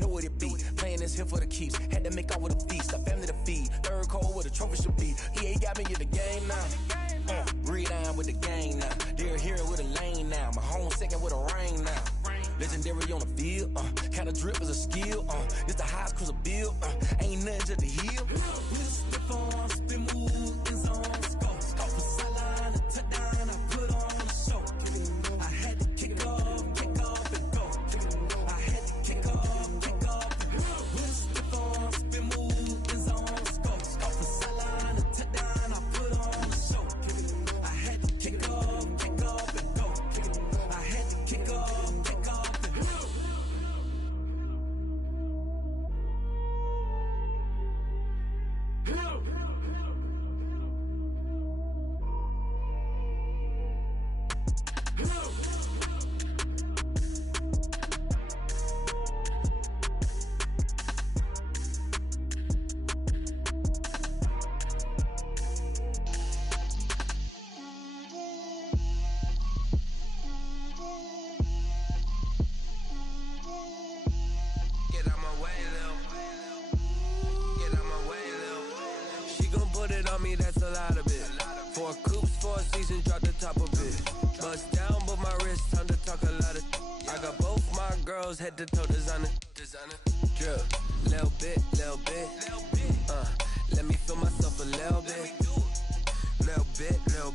know what it be. Playing this here for the keeps. Had to make out with a feast, a family to feed. Third cold where the trophy should be. EA got me in the game now. Breathe down with the gang now. They're here with a lane now. My home second with a rain now. Legendary on the field. Kinda drip is a skill. It's the highest cruiser bill. Ain't nothing to the hill. Spin on, spin move, in zone, scope. Off the sideline, a touchdown, I put on a show. I had to kick off and go. I had to kick off and go. Spin on, spin move, in zone, scope. Off the sideline, a touchdown, I put on a show. I had to kick off and go. I had to kick off and go. That's a lot of it. 4 coops, 4 seasons, drop the top of it. Bust down, but my wrist, time to talk a lot of. I got both my girls head to toe designer. Drip, little bit. Let me feel myself a little bit. Little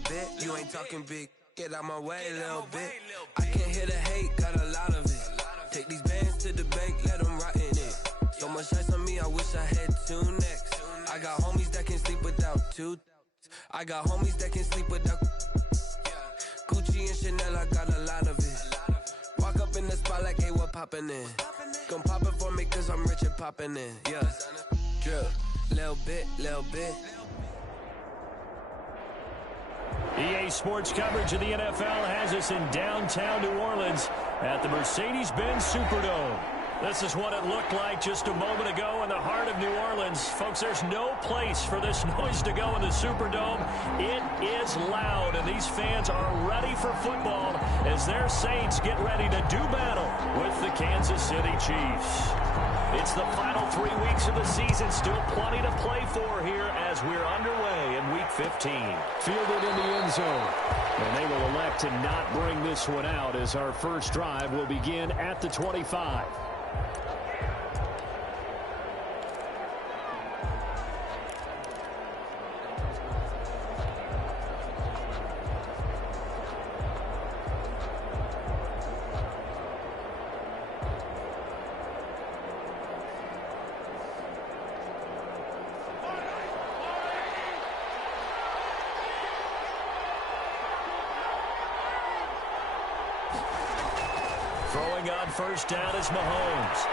bit. You ain't talking big. Get out my way, little bit. I can't hear the hate, got a lot of it. Take these bands to the bank, let them rot in it. So much ice on me, I wish I had 2 necks. I got homies that can sleep without 2. I got homies that can sleep without Gucci and Chanel, I got a lot of it. Walk up in the spot like, hey, what poppin' in? Gon' pop it for me cause I'm rich and poppin' in. Yeah, drip, little bit. EA Sports coverage of the NFL has us in downtown New Orleans at the Mercedes-Benz Superdome. This is what it looked like just a moment ago in the heart of New Orleans. Folks, there's no place for this noise to go in the Superdome. It is loud, and these fans are ready for football as their Saints get ready to do battle with the Kansas City Chiefs. It's the final 3 weeks of the season. Still plenty to play for here as we're underway in Week 15. Fielded in the end zone. And they will elect to not bring this one out as our first drive will begin at the 25. Throwing on first down is Mahomes.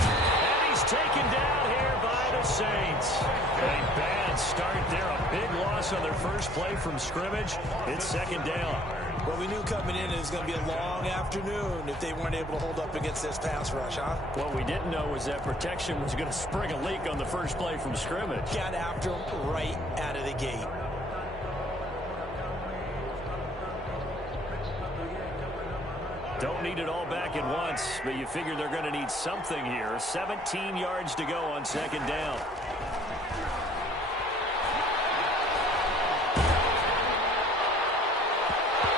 And he's taken down here by the Saints. A bad start there. A big loss on their first play from scrimmage. It's second down. Well, we knew coming in it was going to be a long afternoon if they weren't able to hold up against this pass rush, huh? What we didn't know was that protection was going to spring a leak on the first play from scrimmage. Got after him right out of the gate. Don't need it all back at once, but you figure they're going to need something here. 17 yards to go on second down.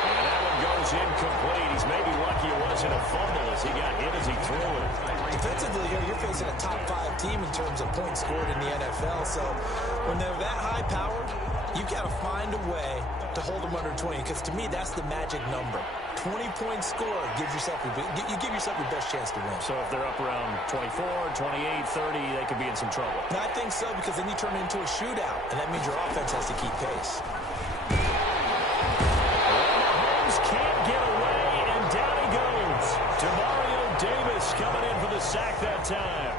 And that one goes incomplete. He's maybe lucky it wasn't a fumble as he got hit as he threw it. Defensively here, you're facing a top 5 team in terms of points scored in the NFL. So when they're that high powered, you got to find a way to hold them under 20, because to me, that's the magic number. 20 points scored gives yourself you give yourself your best chance to win. So if they're up around 24, 28, 30, they could be in some trouble. And I think so, because then you turn it into a shootout, and that means your offense has to keep pace. Mahomes can't get away, and down he goes. Demario Davis coming in for the sack that time.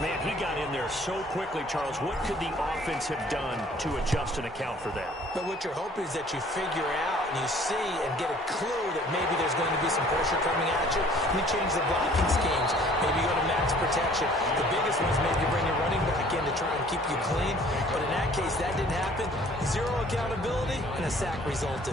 Man, he got in there so quickly, Charles. What could the offense have done to adjust and account for that? But what you're hoping is that you figure out and you see and get a clue that maybe there's going to be some pressure coming at you. You change the blocking schemes. Maybe you go to max protection. The biggest one is maybe bring your running back in to try and keep you clean. But in that case, that didn't happen. Zero accountability, and a sack resulted.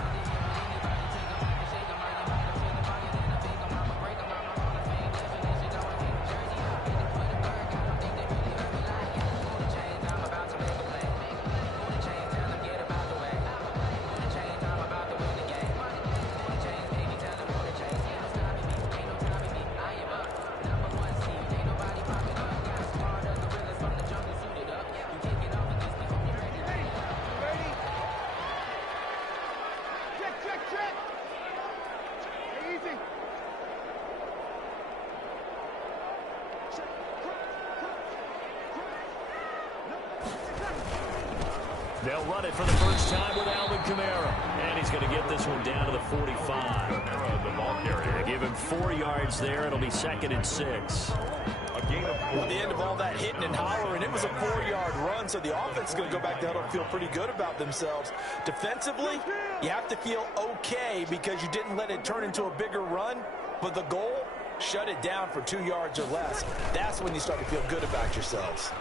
They'll run it for the first time with Alvin Kamara. And he's going to get this one down to the 45. Kamara, the ball carrier. They give him 4 yards there. It'll be 2nd and 6. At the end of all that hitting and hollering, it was a 4-yard run, so the offense is going to go back to huddle and feel pretty good about themselves. Defensively, you have to feel okay because you didn't let it turn into a bigger run, but the goal, shut it down for 2 yards or less. That's when you start to feel good about yourselves.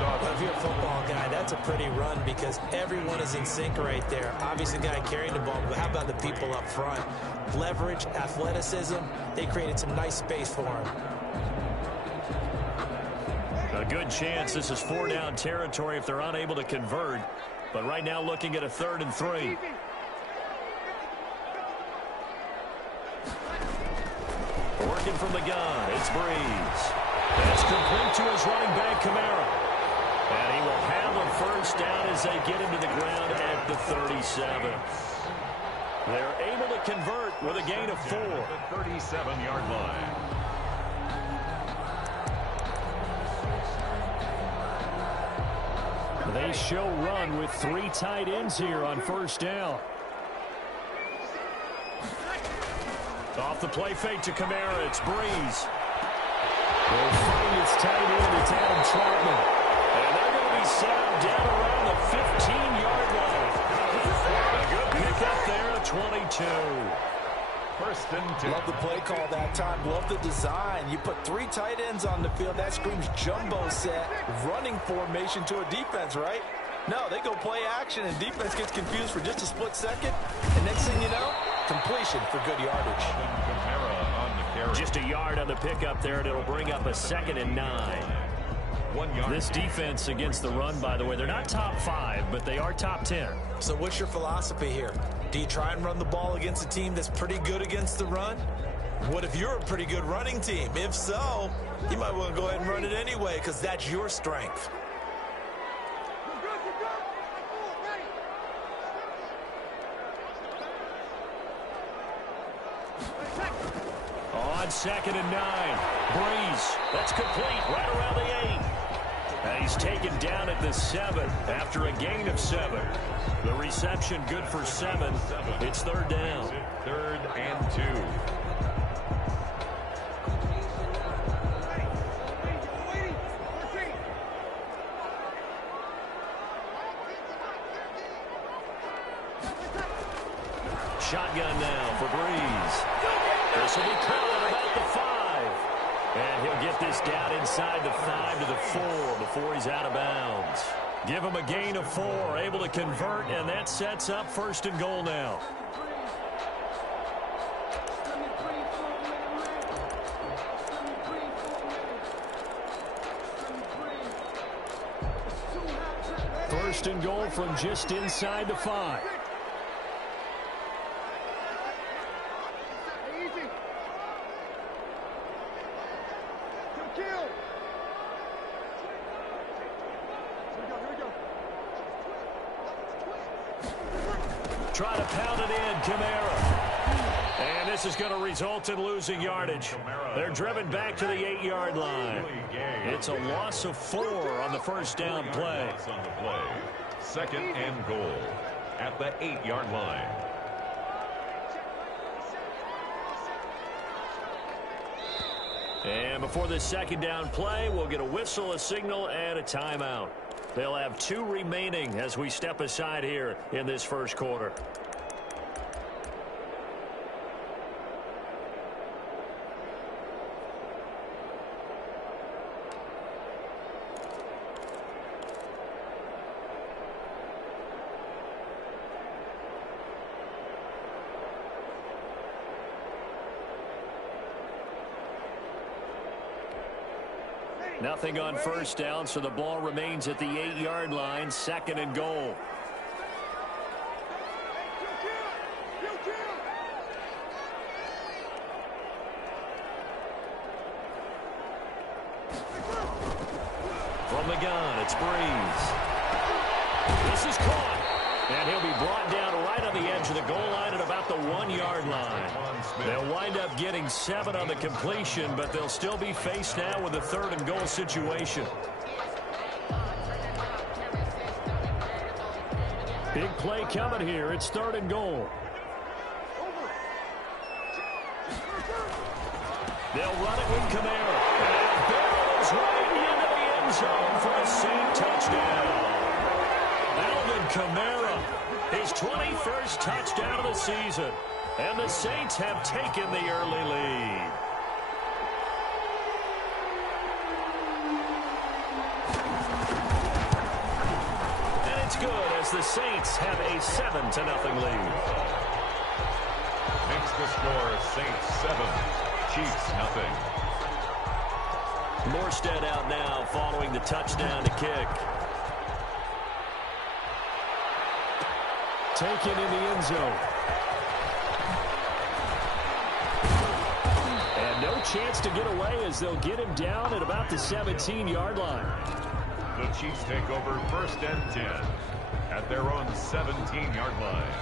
Well, if you're a football guy, that's a pretty run because everyone is in sync right there. Obviously, the guy carrying the ball, but how about the people up front? Leverage, athleticism, they created some nice space for him. A good chance this is 4-down territory if they're unable to convert. But right now looking at a 3rd and 3. Working from the gun, it's Breeze. That's complete to his running back, Kamara. And he will have a first down as they get him to the ground at the 37. They're able to convert with a gain of 4. The 37-yard line. They show run with 3 tight ends here on first down. Off the play fake to Kamara, it's Breeze. They'll find its tight end, it's Adam Troutman. And they're going to be set down around the 15-yard line. A good pick up there at 22. 1st and 10. Love the play call that time. Love the design. You put 3 tight ends on the field. That screams jumbo set, running formation to a defense, right? No, they go play action, and defense gets confused for just a split second. And next thing you know, completion for good yardage. Just a yard on the pickup there, and it'll bring up a 2nd and 9. 1 yard. This defense against the run, by the way, they're not top 5, but they are top 10. So what's your philosophy here? Do you try and run the ball against a team that's pretty good against the run? What if you're a pretty good running team? If so, you might want to go ahead and run it anyway because that's your strength. On 2nd and 9, Breeze. That's complete right around the 8. And he's taken down at the 7 after a gain of 7. The reception good for 7. It's 3rd down. 3rd and 2. Shotgun now for Breeze. This will be caught about the 5. And he'll get this down inside the 5 to the 4 before he's out of bounds. Give him a gain of 4, able to convert, and that sets up 1st and goal now. First and goal from just inside the 5. Try to pound it in, Kamara. And this is going to result in losing yardage. They're driven back to the 8-yard line. It's a loss of 4 on the first down play. 2nd and goal at the 8-yard line. And before this 2nd down play, we'll get a whistle, a signal, and a timeout. They'll have 2 remaining as we step aside here in this first quarter. Nothing on first down, so the ball remains at the 8-yard line, 2nd and goal. From the gun, it's Breeze. This is caught, and he'll be brought down right on the edge of the goal line at about the 1-yard line. They'll wind up getting 7 on the completion, but they'll still be faced now with a 3rd and goal situation. Big play coming here. It's 3rd and goal. They'll run it with Kamara. And barrels right into the end zone for a Saint touchdown. Alvin Kamara, his 21st touchdown of the season. And the Saints have taken the early lead. And it's good as the Saints have a 7-0 lead. Makes the score Saints 7, Chiefs 0. Morstead out now following the touchdown to kick. Taken in the end zone. And no chance to get away as they'll get him down at about the 17-yard line. The Chiefs take over 1st and 10 at their own 17-yard line.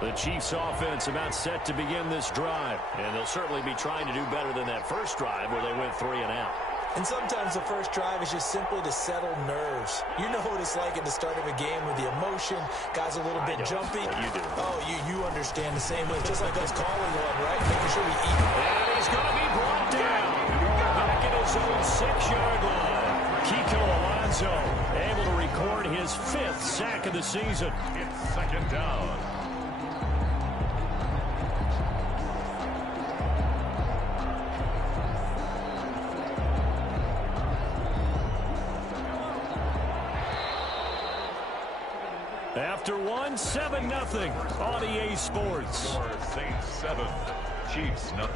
The Chiefs offense about set to begin this drive. And they'll certainly be trying to do better than that first drive where they went 3 and out. And sometimes the first drive is just simply to settle nerves. You know what it's like at the start of a game with the emotion. Guys a little bit jumpy. You do. Oh, you understand the same way. Just like us calling one, right? Making sure we eat. And he's going to be brought down. Back at his own 6-yard line. Kiko Alonso able to record his 5th sack of the season. It's 2nd down. After 7-0 on EA Sports. Score Saints 7, Chiefs 0.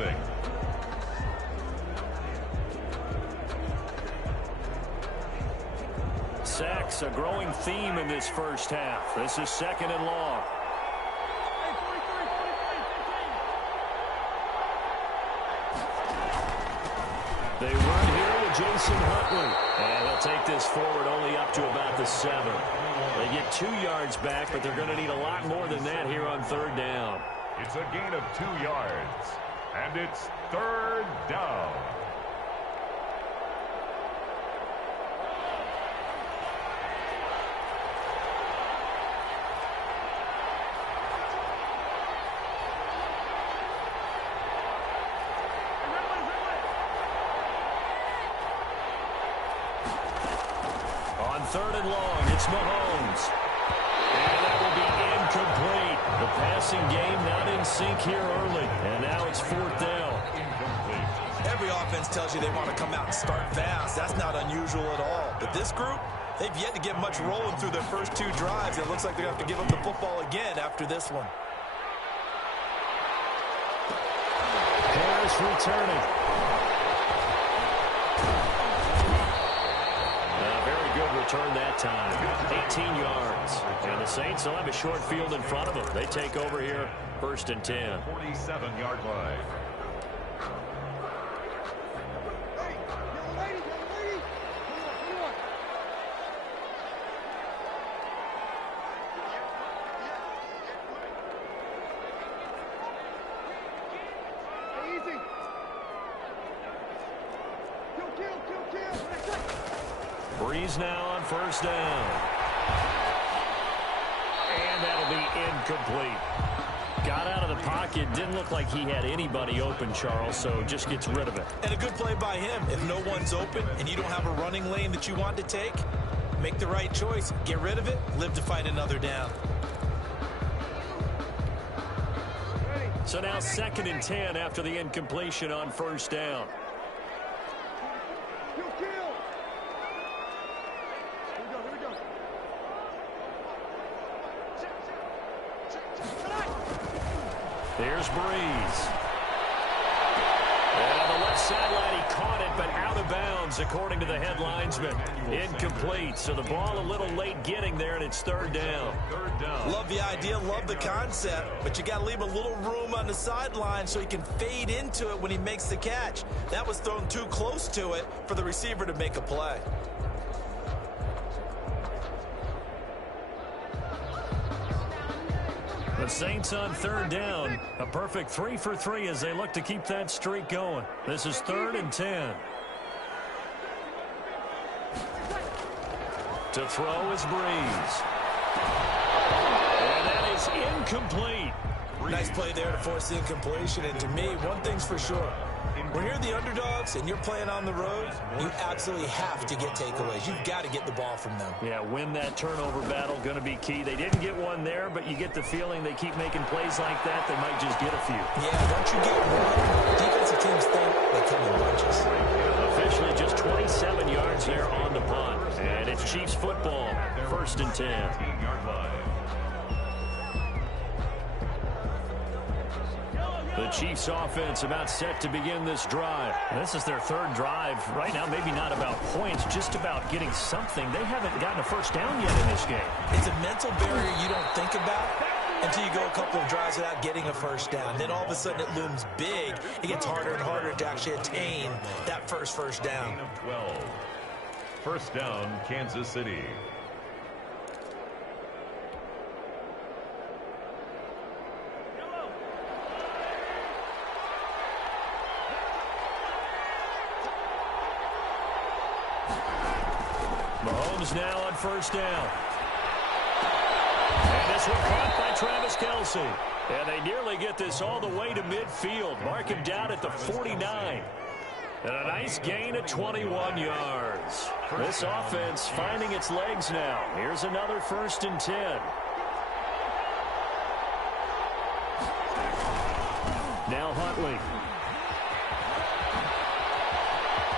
Sacks, a growing theme in this first half. This is 2nd and long. They run here with Jason Huntley. And they'll take this forward only up to about the 7. They get 2 yards back, but they're going to need a lot more than that here on 3rd down. It's a gain of 2 yards, and it's 3rd down. On 3rd and long, it's Mahomes. And that will be incomplete. The passing game not in sync here early. And now it's 4th down. Every offense tells you they want to come out and start fast. That's not unusual at all. But this group, they've yet to get much rolling through their first 2 drives. It looks like they're going to have to give up the football again after this one. Harris returning. Return that time. 18 yards. And the Saints will have a short field in front of them. They take over here 1st and 10. 47-yard line. Breeze now on 1st down. And that'll be incomplete. Got out of the pocket. Didn't look like he had anybody open, Charles, so just gets rid of it. And a good play by him. If no one's open and you don't have a running lane that you want to take, make the right choice. Get rid of it. Live to find another down. So now 2nd and 10 after the incompletion on 1st down. Here's Breeze. And on the left sideline, he caught it, but out of bounds, according to the head linesman. Incomplete, so the ball a little late getting there, and it's 3rd down. Love the idea, love the concept, but you got to leave a little room on the sideline so he can fade into it when he makes the catch. That was thrown too close to it for the receiver to make a play. The Saints on 3rd down. A perfect 3 for 3 as they look to keep that streak going. This is 3rd and 10. To throw is Breeze. And that is incomplete. Nice play there to force the incompletion. And to me, one thing's for sure. When you're the underdogs and you're playing on the road, you absolutely have to get takeaways. You've got to get the ball from them. Yeah, win that turnover battle, going to be key. They didn't get one there, but you get the feeling they keep making plays like that, they might just get a few. Yeah, once you get one, defensive teams think they come in bunches. Officially just 27 yards there on the punt. And it's Chiefs football, 1st and 10. 10-yard line. The Chiefs offense about set to begin this drive. And this is their 3rd drive. Right now, maybe not about points, just about getting something. They haven't gotten a first down yet in this game. It's a mental barrier you don't think about until you go a couple of drives without getting a first down. Then all of a sudden it looms big. It gets harder and harder to actually attain that first down. 12. First down, Kansas City. Mahomes now on first down. And this one caught by Travis Kelce. And they nearly get this all the way to midfield. Mark him down at the 49. And a nice gain of 21 yards. This offense finding its legs now. Here's another 1st and 10. Now Huntley.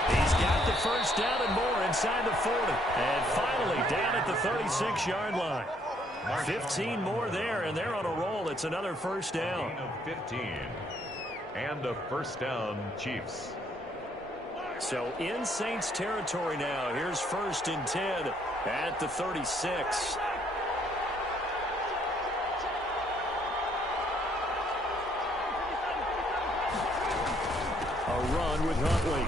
He's got the first down and more inside the 40. And finally down at the 36-yard line. 15 more there, and they're on a roll. It's another first down. Gain of 15. And a first down, Chiefs. So in Saints territory now. Here's 1st and 10 at the 36. A run with Huntley.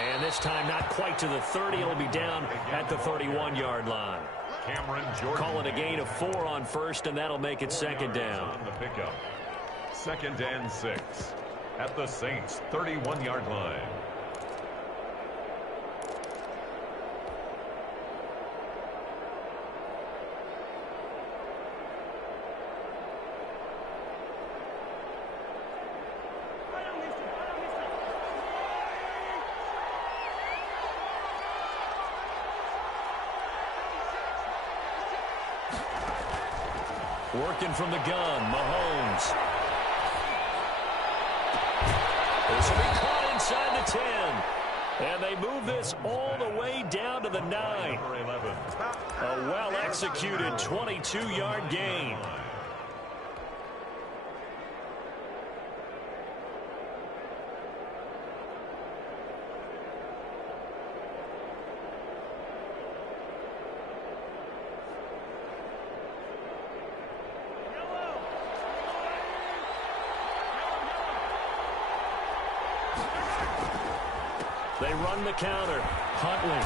And this time not quite to the 30. It'll be down at the 31-yard line. Cameron Jordan. Call it a gain of 4 on first, and that'll make it 2nd down. On the pickup. 2nd and 6 at the Saints 31-yard line. Working from the gun, Mahomes. This will be caught inside the 10. And they move this all the way down to the 9. A well-executed 22-yard gain. They run the counter. Huntley.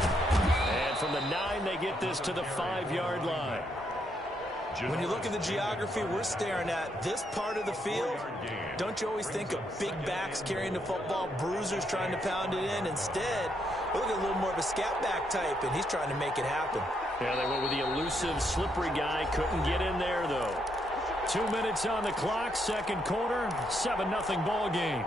And from the 9, they get this to the 5-yard line. When you look at the geography we're staring at, this part of the field, don't you always think of big backs carrying the football, bruisers trying to pound it in? Instead, look at a little more of a scat back type, and he's trying to make it happen. Yeah, they went with the elusive, slippery guy. Couldn't get in there, though. 2 minutes on the clock, 2nd quarter, 7-0 ball game.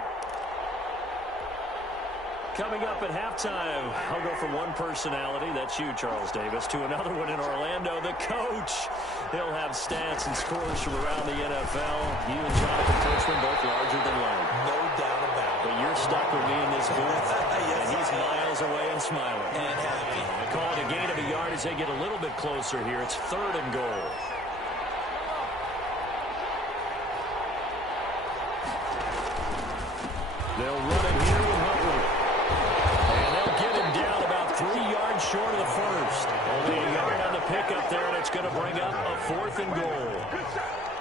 Coming up at halftime, I'll go from one personality, that's you, Charles Davis, to another one in Orlando, the coach. He'll have stats and scores from around the NFL. You and Jonathan Coachman both larger than life. No doubt about it. But you're stuck with me in this booth, and he's miles away and smiling. And happy. Call it a gain of a yard as they get a little bit closer here. It's 3rd and goal. They'll run it here with Huntley. And they'll get him down about 3 yards short of the first. Only a yard on the pickup there, and it's going to bring up a 4th and goal.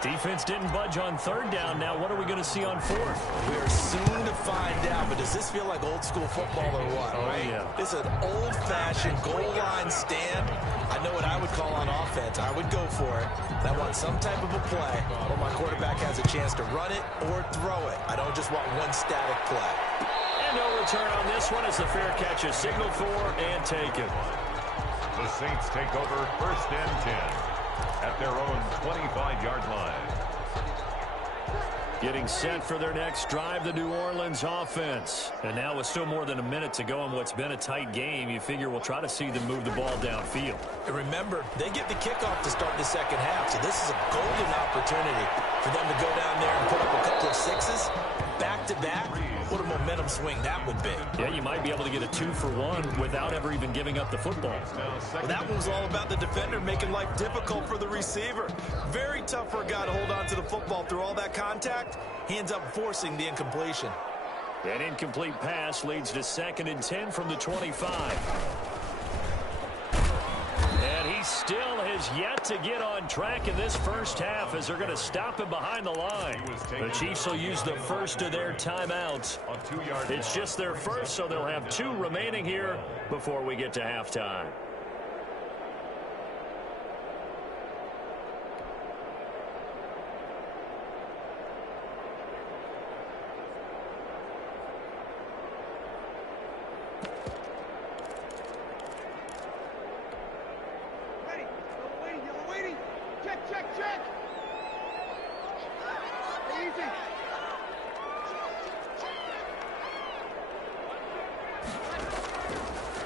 Defense didn't budge on 3rd down. Now what are we going to see on 4th? We are soon to find out, but does this feel like old school football or what? Oh, right? yeah. This is an old-fashioned goal line stand. I know what I would call on offense. I would go for it. And I want some type of a play where my quarterback has a chance to run it or throw it. I don't just want one static play. And no return on this one as the fair catch is signaled for and taken. The Saints take over 1st and 10 at their own 25-yard line. Getting set for their next drive, the New Orleans offense. And now with still more than a minute to go in what's been a tight game, you figure we'll try to see them move the ball downfield. And remember, they get the kickoff to start the second half, so this is a golden opportunity for them to go down there and put up a couple of sixes back-to-back. What a momentum swing that would be. Yeah, you might be able to get a 2-for-1 without ever even giving up the football. Well, that one was all about the defender making life difficult for the receiver. Very tough for a guy to hold on to the football through all that contact. He ends up forcing the incompletion. An incomplete pass leads to 2nd and 10 from the 25. And he still has yet to get on track in this first half as they're going to stop him behind the line. The Chiefs will use the first of their timeouts. It's just their first, so they'll have 2 remaining here before we get to halftime.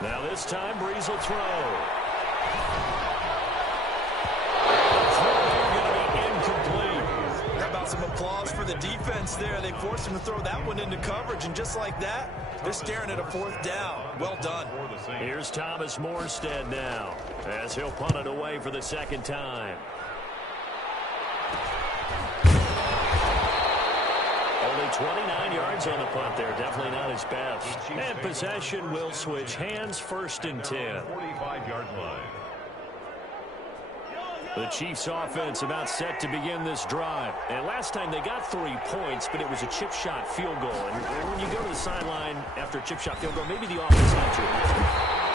Now this time, Breeze will throw. Going to be incomplete. How about some applause for the defense there? They forced him to throw that one into coverage, and just like that, they're staring at a 4th down. Well done. Here's Thomas Morstead now, as he'll punt it away for the 2nd time. Only 29 yards on the punt there. Definitely not his best. And possession will switch hands, 1st and 10. 45-yard line. The Chiefs offense about set to begin this drive. And last time they got 3 points, but it was a chip shot field goal. And when you go to the sideline after a chip shot field goal, maybe the offense needs you.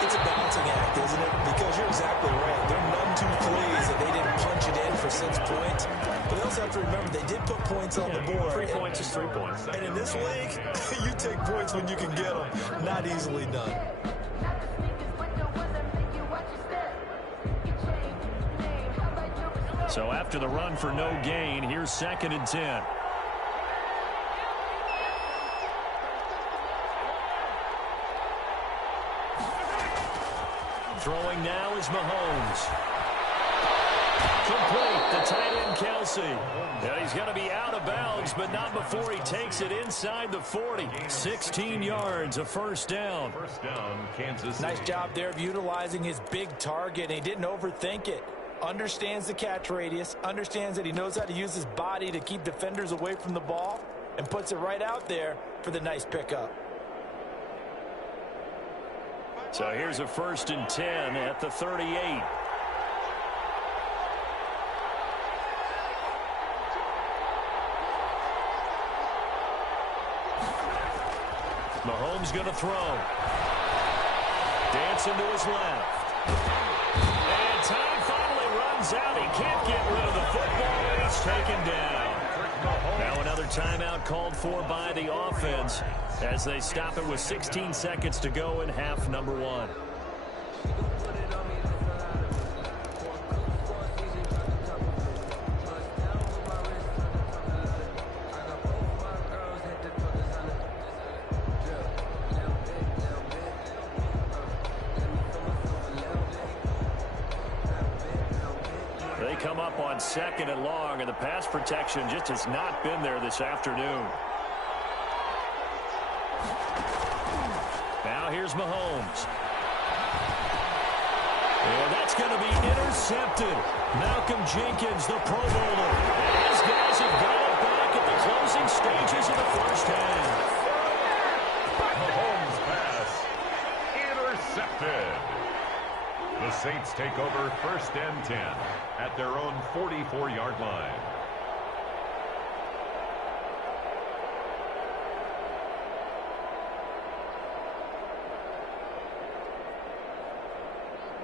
It's a balancing act, isn't it? Because you're exactly right. They're none too pleased that they didn't punch it in for 6 points. But they also have to remember they did put points on the board. 3 points is 3 points. And in this league, you take points when you can get them. Not easily done. So after the run for no gain, here's 2nd and 10. Throwing now is Mahomes. Complete, the tight end Kelsey. Yeah, he's going to be out of bounds, but not before he takes it inside the 40. 16 yards, a 1st down. 1st down, Kansas City. Nice job there of utilizing his big target, and he didn't overthink it. Understands the catch radius, understands that he knows how to use his body to keep defenders away from the ball, and puts it right out there for the nice pickup. So here's a 1st and 10 at the 38. Mahomes going to throw. Dancing to his left. And time finally runs out. He can't get rid of the football. He's taken down. Now another timeout called for by the offense as they stop it with 16 seconds to go in half number 1. They come up on 2nd and long, and the pass protection just has not been there this afternoon. Now here's Mahomes. And that's going to be intercepted. Malcolm Jenkins, the Pro Bowler. And his guys have got it back at the closing stages of the 1st half. Mahomes pass intercepted. The Saints take over 1st and 10 at their own 44-yard line.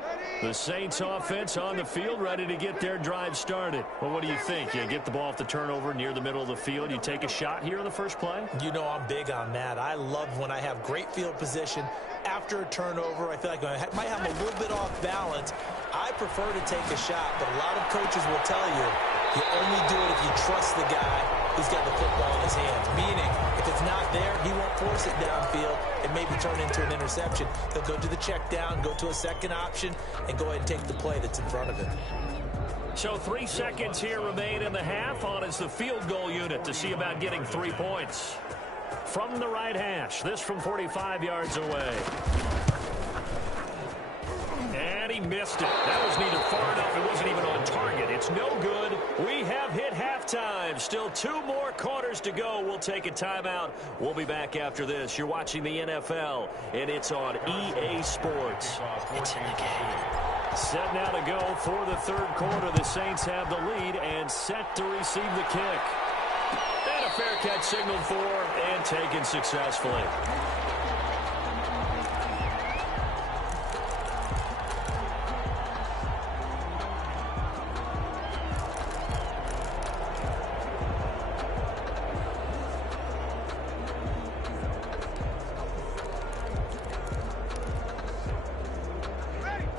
Ready? The Saints offense on the field, ready to get their drive started. Well, what do you think? You get the ball off the turnover near the middle of the field. You take a shot here in the first play? You know I'm big on that. I love when I have great field position. After a turnover, I feel like I might have a little bit off balance. I prefer to take a shot, but a lot of coaches will tell you only do it if you trust the guy who's got the football in his hands. Meaning, if it's not there, he won't force it downfield and maybe turn into an interception. He'll go to the check down, go to a second option, and go ahead and take the play that's in front of him. So 3 seconds here remain in the half. On is the field goal unit to see about getting 3 points. From the right hash, this from 45 yards away. And he missed it. That was neither far enough. It wasn't even on target. It's no good. We have hit halftime. Still 2 more quarters to go. We'll take a timeout. We'll be back after this. You're watching the NFL, and it's on EA Sports. It's in the game. Set now to go for the third quarter. The Saints have the lead and set to receive the kick. And a fair catch signaled for and taken successfully.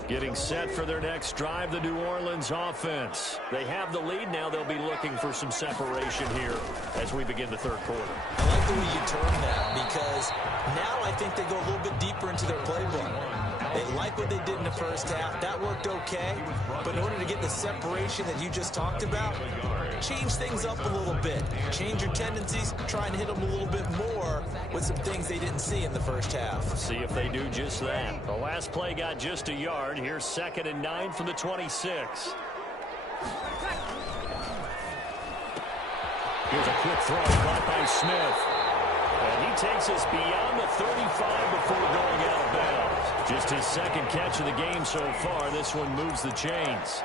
Getting set for their next drive, the New Orleans offense. They have the lead now. They'll be looking for some separation here as we begin the third quarter. I like the way you term that because now I think they go a little bit deeper into their playbook. They like what they did in the first half. That worked okay. But in order to get the separation that you just talked about, change things up a little bit. Change your tendencies. Try and hit them a little bit more with some things they didn't see in the first half. See if they do just that. The last play got just a yard. Here's 2nd and 9 from the 26. Here's a quick throw caught by Smith. And he takes us beyond the 35 before going out of bounds. Just his 2nd catch of the game so far. This one moves the chains.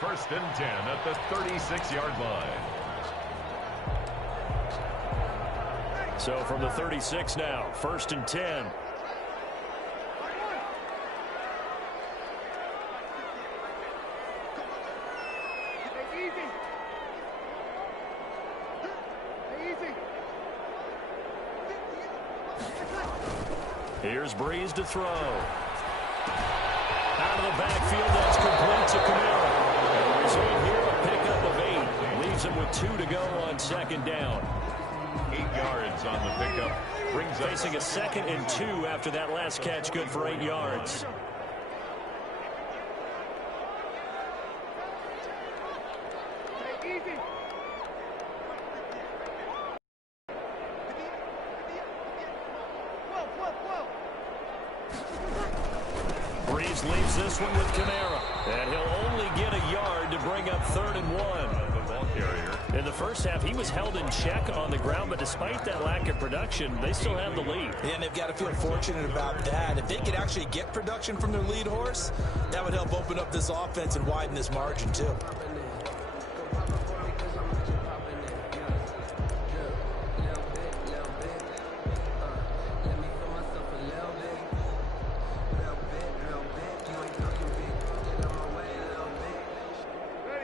1st and 10 at the 36-yard line. So from the 36 now, 1st and 10. Here's Breeze to throw. Out of the backfield, that's complete to Camara. Result here, a pickup of 8. Leaves him with 2 to go on 2nd down. 8 yards on the pickup. Brings up facing a 2nd and 2 after that last catch, good for 8 yards. Breeze leaves this one with Camara. And he'll only get a yard to bring up 3rd and 1. the ball carrier. In the first half, he was held in check on the ground, but despite that lack of production, they still have the lead. Yeah, and they've got to feel fortunate about that. If they could actually get production from their lead horse, that would help open up this offense and widen this margin, too.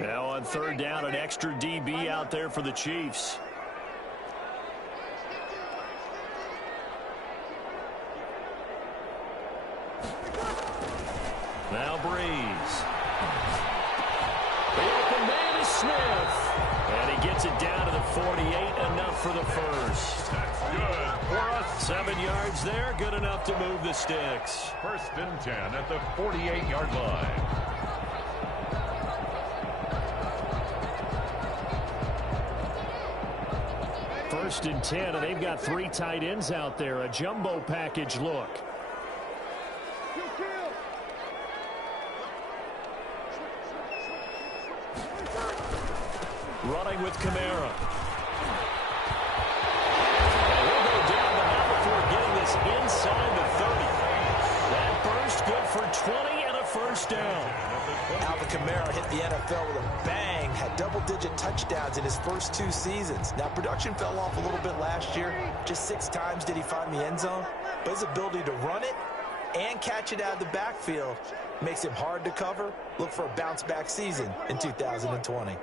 Now on 3rd down, an extra DB out there for the Chiefs. Now Breeze. The open man is Smith. And he gets it down to the 48, enough for the first. That's good for us. 7 yards there, good enough to move the sticks. 1st and 10 at the 48-yard line. First and 10, and they've got 3 tight ends out there. A jumbo package look. Running with Camara. And he'll go down the now before getting this inside the 30. That burst good for 20 and a 1st down. Alvin Kamara hit the NFL with a bang, had double-digit touchdowns in his first 2 seasons. Now, production fell off a little bit last year. Just 6 times did he find the end zone. But his ability to run it and catch it out of the backfield. Makes him hard to cover. Look for a bounce-back season in 2020.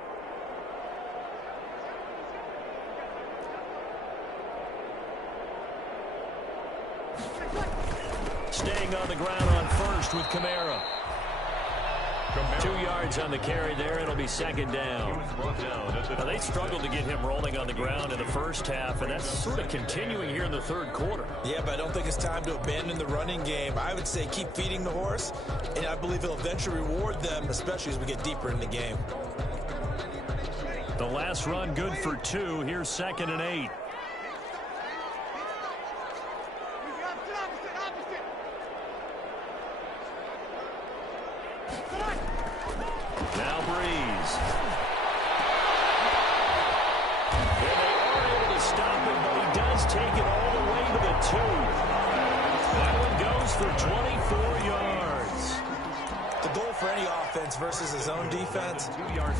Staying on the ground on first with Kamara. 2 yards on the carry there. It'll be second down. Now, they struggled to get him rolling on the ground in the first half, and that's sort of continuing here in the third quarter. Yeah, but I don't think it's time to abandon the running game. I would say keep feeding the horse, and I believe it'll eventually reward them, especially as we get deeper in the game. The last run good for 2. Here's 2nd and 8. Now Breeze. And they are able to stop him, but he does take it all the way to the 2. That one goes for 24 yards. The goal for any offense versus his own defense,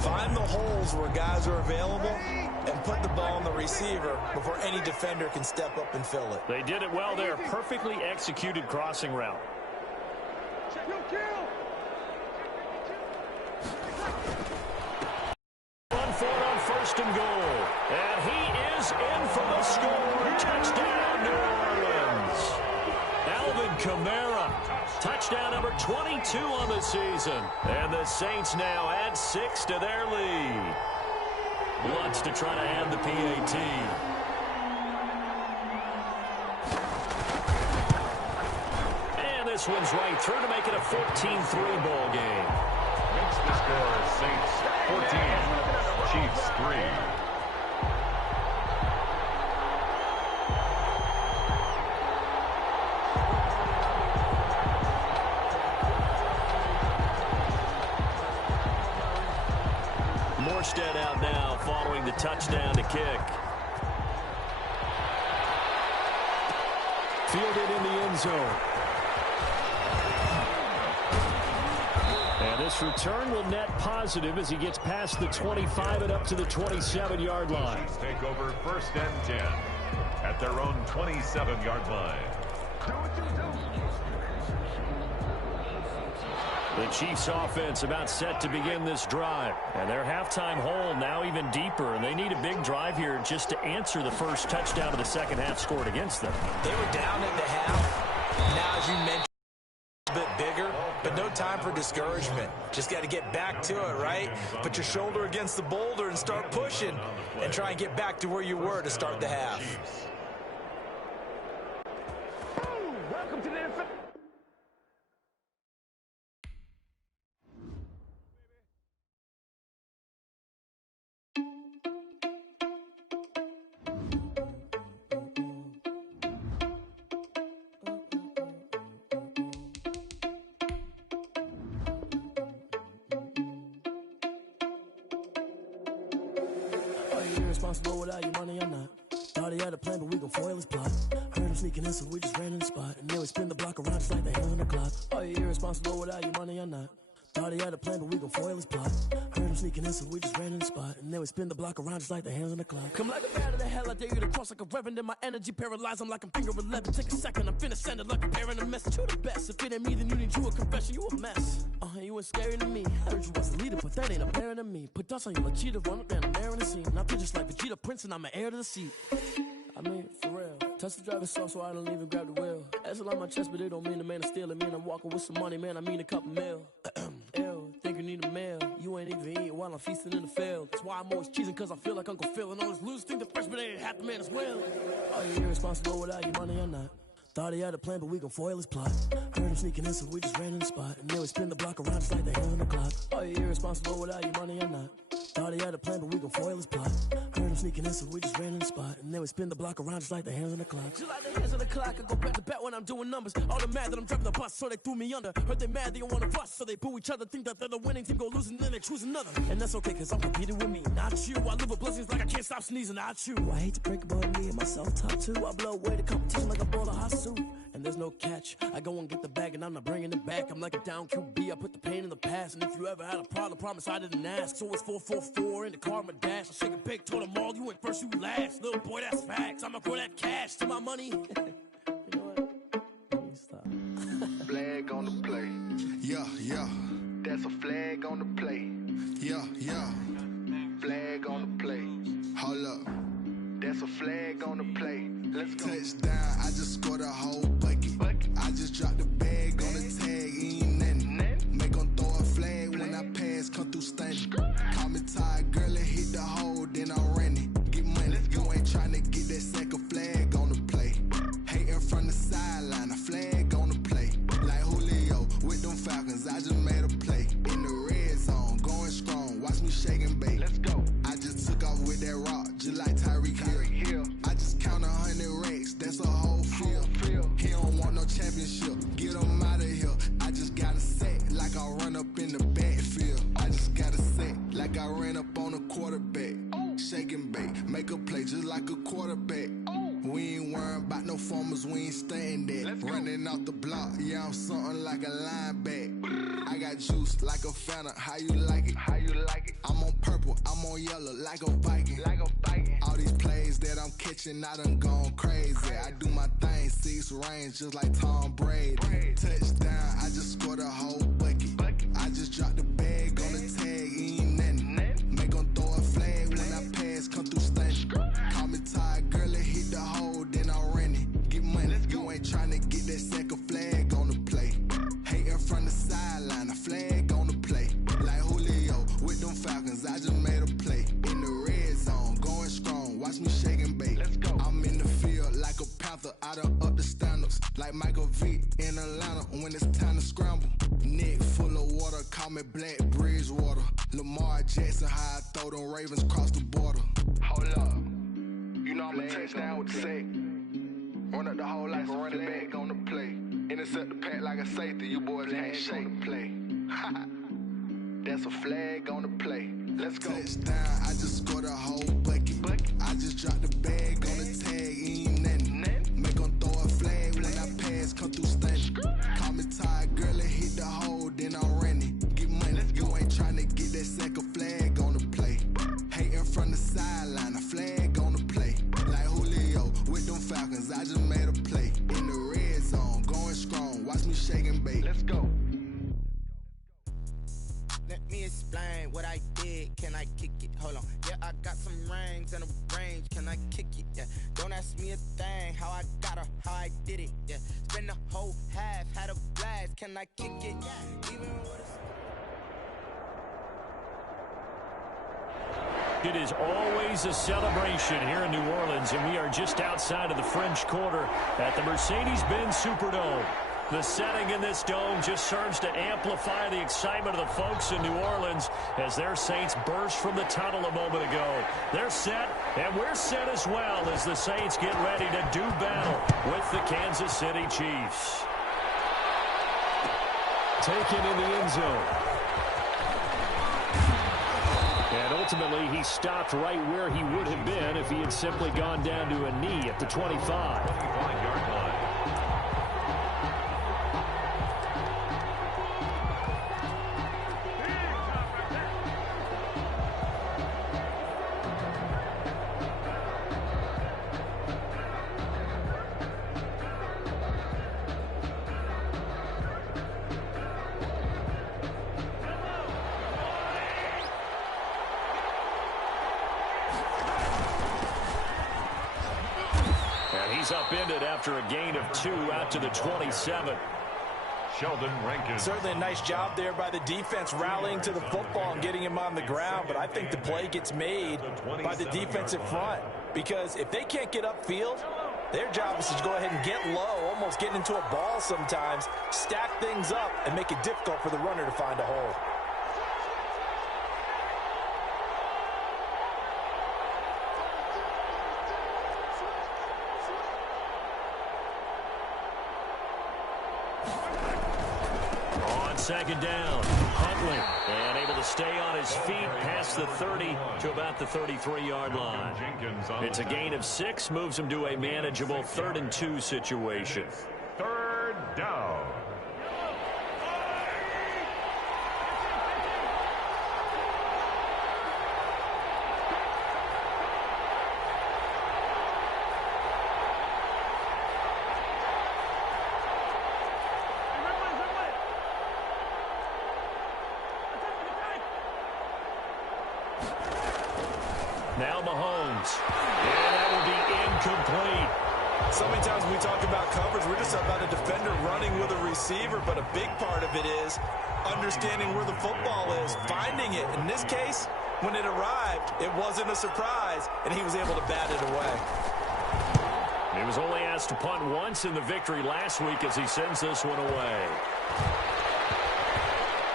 find the holes where guys are available and put the ball on the receiver before any defender can step up and fill it. They did it well there. Perfectly executed crossing route. Run for it on 1st and goal. And he is in for the score. Touchdown, New Orleans. Alvin Kamara. Touchdown number 22 on the season. And the Saints now add 6 to their lead. Lutz to try to add the PAT. And this one's right through to make it a 14-3 ball game. Makes the score Saints 14, Chiefs 3. Morstead out now following the touchdown to kick. Fielded in the end zone. And this return will net positive as he gets past the 25 and up to the 27-yard line. Chiefs take over 1st and 10 at their own 27-yard line. The Chiefs offense about set to begin this drive. And their halftime hole now even deeper. And they need a big drive here just to answer the first touchdown of the second half scored against them. They were down at the half. Now, as you mentioned, a bit bigger, but no time for discouragement. Just got to get back to it, right? Put your shoulder against the boulder and start pushing and try and get back to where you were to start the half. Welcome to the NFL. Irresponsible without your money, I'm not. Thought he had a plan, but we gon' foil his plot. Heard him sneaking in, so we just ran in the spot. And then we spin the block around just like the hands on the clock. Are you irresponsible without your money, I'm not. Thought he had a plan, but we gon' foil his plot. Heard him sneaking in, so we just ran in the spot. And then we spin the block around just like the hands on the clock. Come like a bat of the hell, I dare you to cross like a reverend. And my energy paralyzed, I'm like I'm finger 11. Take a second, I'm finna send it like a parent a message. You the best, if it ain't me, then you need you a confession. You a mess, you ain't scary to me. Heard you was a leader, but that ain't apparent to me. Put dust on you like cheetah, run up down the air in the scene. Now just like Vegeta Prince, and I'm an heir to the seat. I mean, for real. Touch the driver's soft, so I don't even grab the wheel. That's on my chest, but it don't mean the man to steal it. Mean I'm walking with some money, man, I mean a couple mil. Ew, think you need a meal. You ain't even eating while I'm feasting in the field. That's why I'm always cheesing, cause I feel like Uncle Phil. And all this losers think the freshman ain't half the man as well. Are you irresponsible without your money or not? Thought he had a plan, but we gon' foil his plot. Heard him sneaking in, so we just ran in the spot. And then we spin the block around just like the hands on the clock. Are you irresponsible without your money or not? Thought he had a plan, but we gon' foil his plot. Heard him sneaking in, so we just ran in the spot. And then we spin the block around just like the hands on the clock. Just like the hands on the clock, I go back to back when I'm doing numbers. All the mad that I'm driving the bus, so they threw me under. Heard they mad, they don't wanna bust, so they boo each other. Think that they're the winning team, go losing, then they choose another. And that's okay, cause I'm competing with me, not you. I live with blessings like I can't stop sneezing, not you. I hate to break about me and my self-talk too. I blow away the competition like a ball of hot soup. And there's no catch. I go and get the bag and I'm not bringing it back. I'm like a down QB, I put the pain in the past. And if you ever had a problem, promise I didn't ask. So it's 444 in the car, my dash. I shake a big, told them all, you ain't first, you last. Little boy, that's facts. I'ma grow that cash to my money. You know what? Let me stop. Yeah, yeah. That's a flag on the play. Yeah, yeah. Flag on the play. Hold up. That's a flag on the play. Let's go. Touchdown, I just scored a whole bucket. I just dropped the bag on the tag, ain't nothing. Make 'em throw a flag when I pass, come through stunning. Call me tired, girl, and hit the hole, then I'm running. Get money, you ain't tryna get that second flag on the play. Hating from the sideline, a flag on the play. Like Julio with them Falcons, I just made a play. In the red zone, going strong, watch me shake and bake. Let's go. I just took off with that rock, just like Tyreek Hill. I just count 100 racks, that's a whole field. He don't want no championship, get him out of here. I just got a set, like I run up in the backfield. I just got a set, like I ran up on a quarterback. Shake and bake, make a play just like a quarterback. We ain't worrying about no formers, we ain't staying there. Running off the block, yeah, I'm something like a linebacker. I got juice like a Fanta, how you like it? How you like it? I'm on purple, I'm on yellow, like a Viking. Like a Viking. All these plays that I'm catching, I done gone crazy. I do my thing, 6 range, just like Tom Brady. Touchdown, I just scored a whole bucket. I just dropped the bag on the tag, ain't nothing. Make 'em throw a flag when I pass, come through stunning. Call me tired, girl, and hit the hole, then I'm running. Get money, you ain't tryna get that second flag on the play. Hating from the sideline, a flag on the play. Like Julio with them Falcons, I just made a play. In the red zone, going strong, watch me shake and bake. Let's go. I'm in the field like a Panther, I done up the standards. Like Michael Vick in Atlanta when it's time to scramble. Neck full of water, call me Black Bridgewater. Lamar Jackson, how I throw them Ravens cross the border. Hold up. You know I'm a touchdown with the sack. Run up the hole like a running back on the play. Intercept the pack like a safety. You boys can't shake the play. That's a flag on the play. Let's go. Touchdown, I just scored a whole bucket. I just dropped the bag on the tag, ain't nothing. Make 'em throw a flag when I pass, come through stunning. Call me tired, girl, and hit the hole, then I'm running. Get money, you ain't tryna get that second flag on the play. Hating from the sideline, a flag on the play. Like Julio with them Falcons, I just made a play. In the red zone, going strong, watch me shake and bake. Let's go. Let me explain what I did. Can I kick it? Hold on. Yeah, I got some rings and a range. Can I kick it? Yeah. Don't ask me a thing. How I got her, how I did it. Yeah. Spend the whole half, had a blast. Can I kick it? Yeah. Even with It is always a celebration here in New Orleans, and we are just outside of the French Quarter at the Mercedes-Benz Superdome. The setting in this dome just serves to amplify the excitement of the folks in New Orleans as their Saints burst from the tunnel a moment ago. They're set, and we're set as well as the Saints get ready to do battle with the Kansas City Chiefs. Taken in the end zone. And ultimately, he stopped right where he would have been if he had simply gone down to a knee at the 25. 25-yard line. He's upended after a gain of 2 out to the 27. Sheldon Rankins. Certainly a nice job there by the defense rallying to the football and getting him on the ground, but I think the play gets made by the defensive front because if they can't get upfield, their job is to go ahead and get low, almost getting into a ball sometimes, stack things up, and make it difficult for the runner to find a hole. Second down, Huntley, and able to stay on his feet past the 30 to about the 33-yard line. It's a gain of 6, moves him to a manageable 3rd and 2 situation. 3rd down. Now Mahomes. And that will be incomplete. So many times when we talk about coverage, we're just about a defender running with a receiver, but a big part of it is understanding where the football is, finding it. In this case, when it arrived, it wasn't a surprise, and he was able to bat it away. He was only asked to punt once in the victory last week as he sends this one away.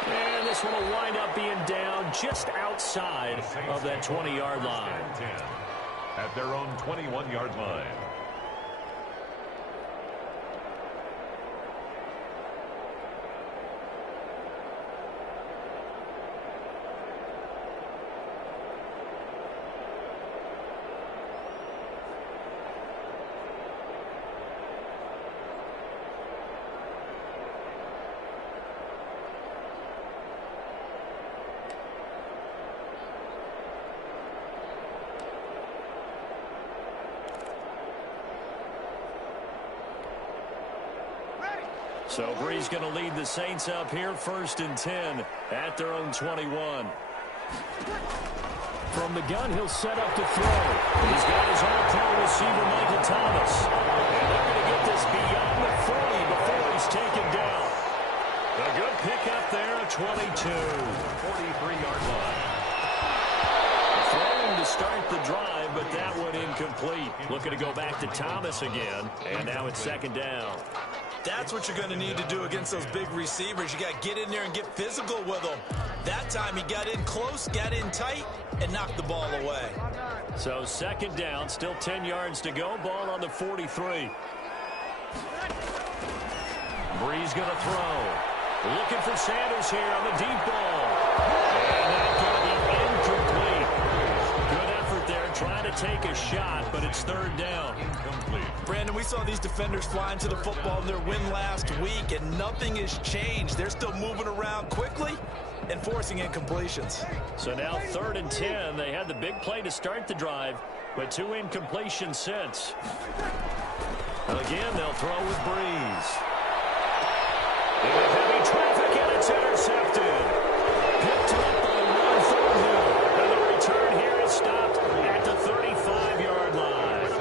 And this one will wind up being down just outside of that 20-yard line. At their own 21-yard line. So Bree's going to lead the Saints up here, 1st and 10 at their own 21. From the gun, he'll set up to throw. He's got his all-pro receiver, Michael Thomas. And they're going to get this beyond the 40 before he's taken down. A good pickup there, a 22. 43-yard line. Throwing to start the drive, but that one incomplete. Looking to go back to Thomas again, and now it's 2nd down. That's what you're going to need to do against those big receivers. You got to get in there and get physical with them. That time he got in close, got in tight, and knocked the ball away. So 2nd down, still 10 yards to go. Ball on the 43. Bree's going to throw. Looking for Sanders here on the deep ball. And that's going to be incomplete. Good effort there, trying to take a shot, but it's 3rd down. Incomplete. Brandon, we saw these defenders flying to the football in their win last week, and nothing has changed. They're still moving around quickly and forcing incompletions. So now 3rd and 10. They had the big play to start the drive, but 2 incompletions since. Again, they'll throw with Breeze. Heavy traffic, and it's intercepted. Picked up on the run Thornhill. And the return here is stopped at the 35-yard line.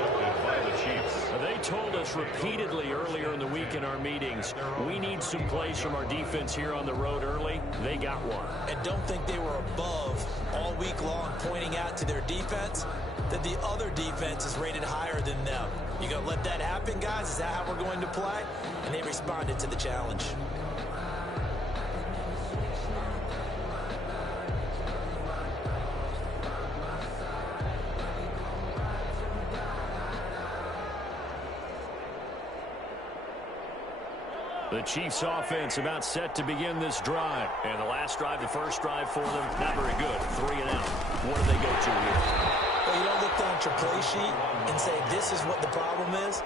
By the Chiefs. They told us repeatedly earlier in the week in our meetings, we need some plays from our defense here on the road early. They got one. And don't think they were above all week long, pointing out to their defense that the other defense is rated higher than them. You going to let that happen, guys? Is that how we're going to play? And they responded to the challenge. The Chiefs offense about set to begin this drive. And the last drive, the first drive for them, not very good. 3 and out. What do they go to here? Well, you don't look down at your play sheet and say, this is what the problem is.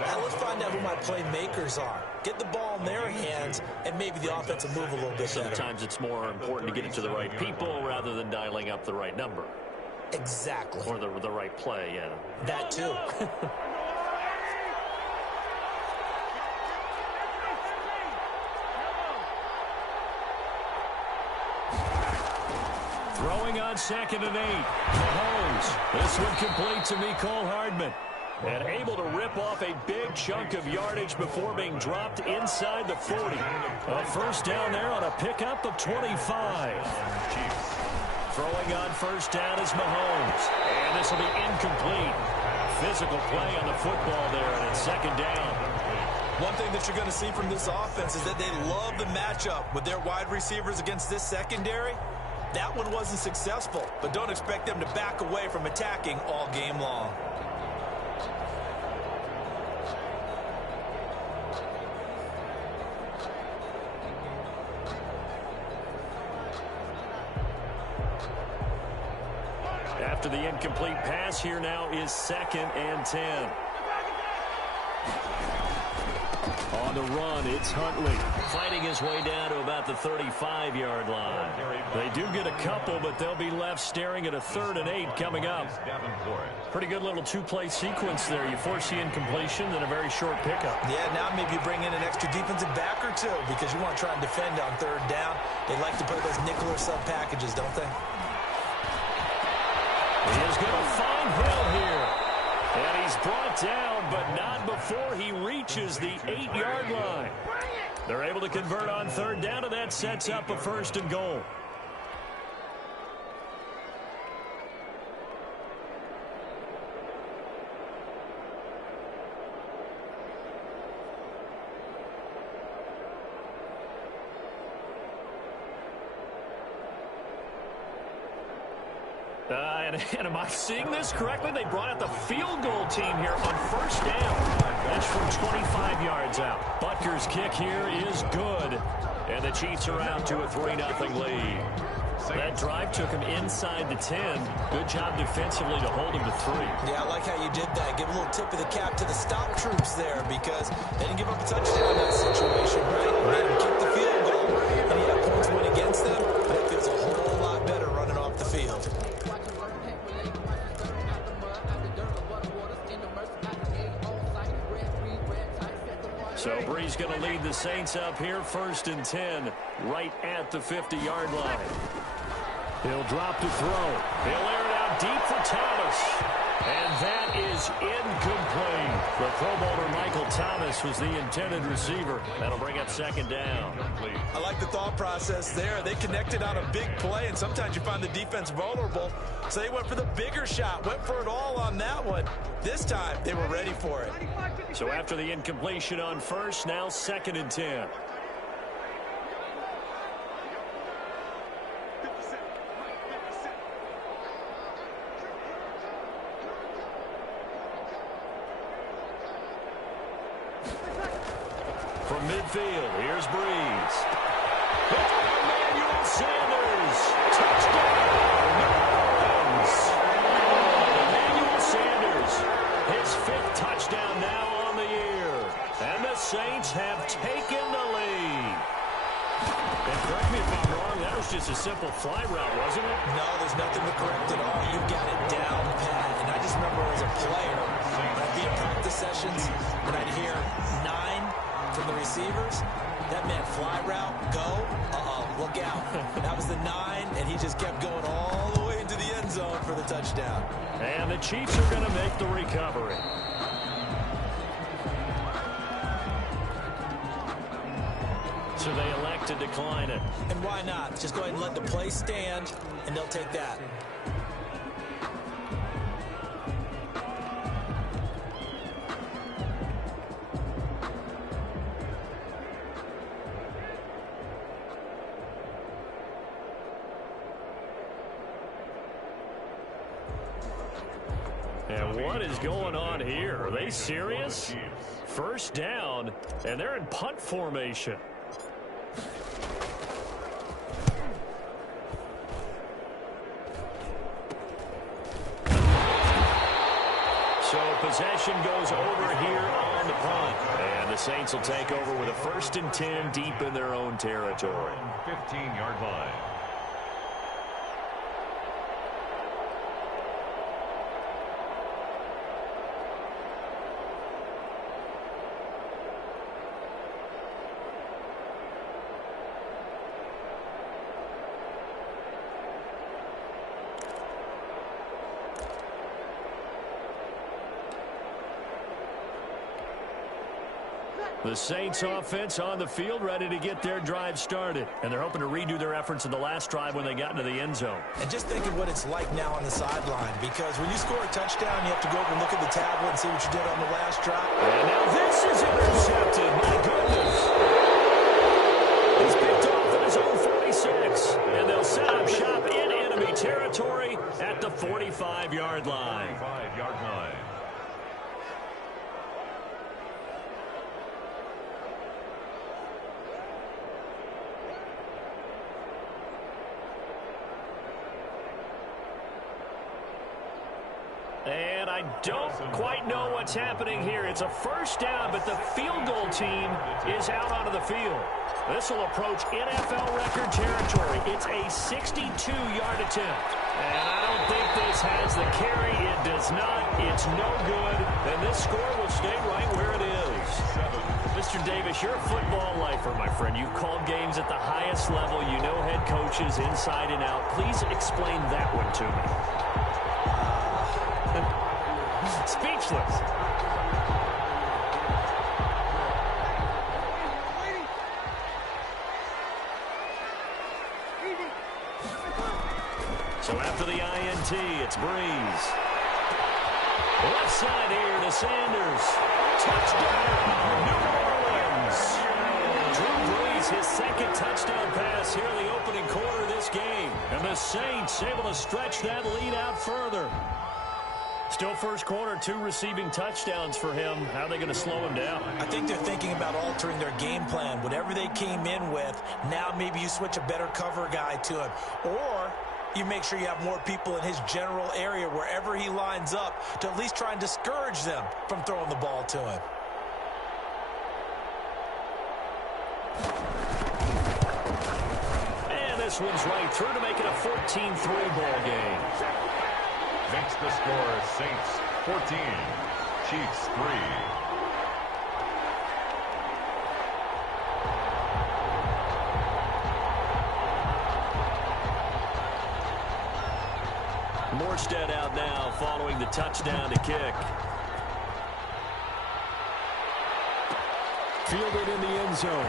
Now let's find out who my playmakers are. Get the ball in their hands, and maybe the offense will move a little bit better. Sometimes it's more important to get it to the right people rather than dialing up the right number. Exactly. Or the right play, yeah. That too. Throwing on 2nd and 8. Mahomes. This one complete to Mecole Hardman. And able to rip off a big chunk of yardage before being dropped inside the 40. A 1st down there on a pickup of 25. Throwing on 1st down is Mahomes. And this will be incomplete. Physical play on the football there, and it's 2nd down. One thing that you're going to see from this offense is that they love the matchup with their wide receivers against this secondary. That one wasn't successful, but don't expect them to back away from attacking all game long. After the incomplete pass, here now is 2nd and 10. On the run, it's Huntley fighting his way down to about the 35-yard line. They do get a couple, but they'll be left staring at a 3rd and 8 coming up. Pretty good little 2-play sequence there. You force the incompletion, then a very short pickup. Yeah, now maybe you bring in an extra defensive back or two because you want to try and defend on 3rd down. They like to play those nickel or sub packages, don't they? He is going to find Hill here. And he's brought down, but not before he reaches the 8-yard line. They're able to convert on third down, and that sets up a 1st and goal. And am I seeing this correctly? They brought out the field goal team here on 1st down. That's from 25 yards out. Butker's kick here is good. And the Chiefs are out to a 3-0 lead. That drive took him inside the 10. Good job defensively to hold him to 3. Yeah, I like how you did that. Give a little tip of the cap to the stop troops there because they didn't give up a touchdown in that situation, right? Made him kick the field goal, and he had points went against them, but it feels a whole lot better running off the field. So Bree's going to lead the Saints up here, 1st and 10, right at the 50-yard line. He'll drop to throw. He'll air it out deep for Thomas. And that is incomplete. The Pro Bowler Michael Thomas was the intended receiver. That'll bring up 2nd down. I like the thought process there. They connected on a big play, and sometimes you find the defense vulnerable. So they went for the bigger shot, went for it all on that one. This time, they were ready for it. So after the incompletion on 1st, now 2nd and 10. From midfield, here's Breeze. Emmanuel Sanders. Touchdown, New Orleans. Emmanuel Sanders, his 5th touchdown now on the year. And the Saints have taken the lead. And correct me if I'm wrong, that was just a simple fly route, wasn't it? No, there's nothing to correct at all. You got it down pat. And I just remember as a player, I'd be in practice sessions, and I'd hear 9 from the receivers. That meant fly route, go, look out. That was the 9, and he just kept going all the way into the end zone for the touchdown. And the Chiefs are going to make the recovery. So they elect to decline it. And why not? Just go ahead and let the play stand, and they'll take that. And what is going on here? Are they serious? 1st down, and they're in punt formation. So possession goes over here on the punt. And the Saints will take over with a 1st and 10 deep in their own territory. 15-yard line. The Saints offense on the field, ready to get their drive started. And they're hoping to redo their efforts in the last drive when they got into the end zone. And just think of what it's like now on the sideline, because when you score a touchdown, you have to go over and look at the tablet and see what you did on the last drive. And now this is intercepted. My goodness. He's picked off at his own 46. And they'll set up shop in enemy territory at the 45-yard line. 45-yard line. And I don't quite know what's happening here. It's a 1st down, but the field goal team is out onto the field. This will approach NFL record territory. It's a 62-yard attempt. And I don't think this has the carry. It does not. It's no good. And this score will stay right where it is. Mr. Davis, you're a football lifer, my friend. You've called games at the highest level. You know head coaches inside and out. Please explain that one to me. speechless. So after the INT, it's Breeze. Left side here to Sanders. Touchdown, New Orleans. Drew Brees, his second touchdown pass here in the opening quarter of this game. And the Saints able to stretch that lead out further. Still first quarter, 2 receiving touchdowns for him. How are they going to slow him down? I think they're thinking about altering their game plan. Whatever they came in with, now maybe you switch a better cover guy to him. Or you make sure you have more people in his general area wherever he lines up to at least try and discourage them from throwing the ball to him. And this one's right through to make it a 14-3 ball game. Makes the score Saints 14, Chiefs 3. Morstead out now following the touchdown to kick. Fielded in the end zone.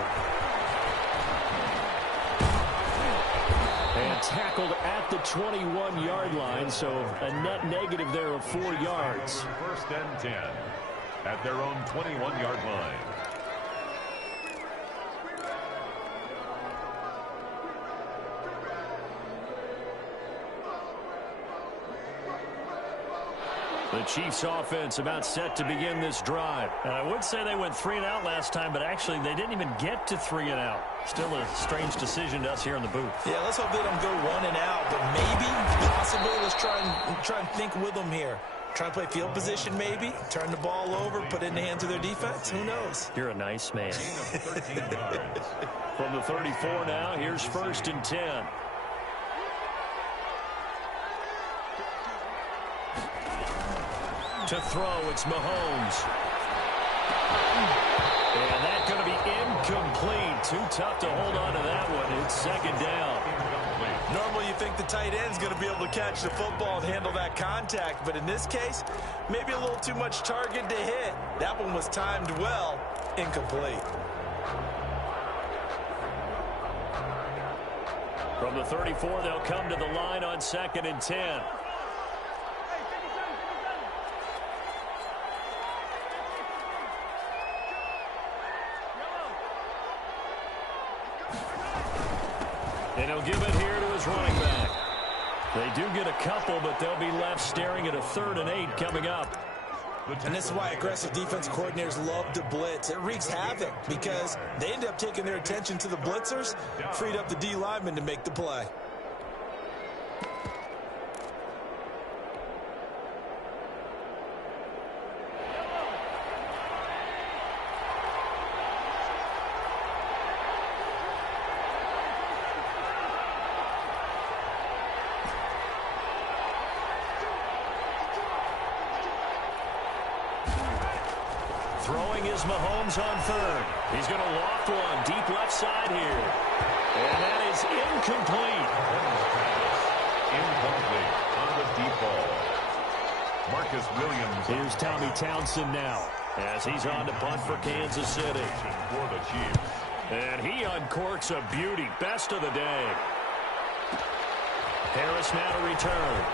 And tackled at the 21-yard line, so a net negative there of 4 yards. First and 10 at their own 21-yard line. The Chiefs offense about set to begin this drive. And I would say they went 3 and out last time, but actually they didn't even get to 3 and out. Still a strange decision to us here in the booth. Yeah, let's hope they don't go 1 and out, but maybe, possibly, let's try and think with them here. Try and play field position maybe, turn the ball over, put it in the hands of their defense. Who knows? You're a nice man. From the 34 now, here's first and 10. To throw, it's Mahomes. And that's going to be incomplete. Too tough to hold on to that one. It's second down. Normally you think the tight end's going to be able to catch the football and handle that contact, but in this case, maybe a little too much target to hit. That one was timed well. Incomplete. From the 34, they'll come to the line on second and 10. And he'll give it here to his running back. They do get a couple, but they'll be left staring at a 3rd and 8 coming up. And this is why aggressive defense coordinators love to blitz. It wreaks havoc because they end up taking their attention to the blitzers, freed up the D lineman to make the play. Throwing is Mahomes on 3rd. He's going to loft one deep left side here. And that is incomplete. Incomplete on the deep ball. Marcus Williams. Here's Tommy Townsend now as he's on to punt for Kansas City. For the Chiefs. And he uncorks a beauty. Best of the day. Harris now to return.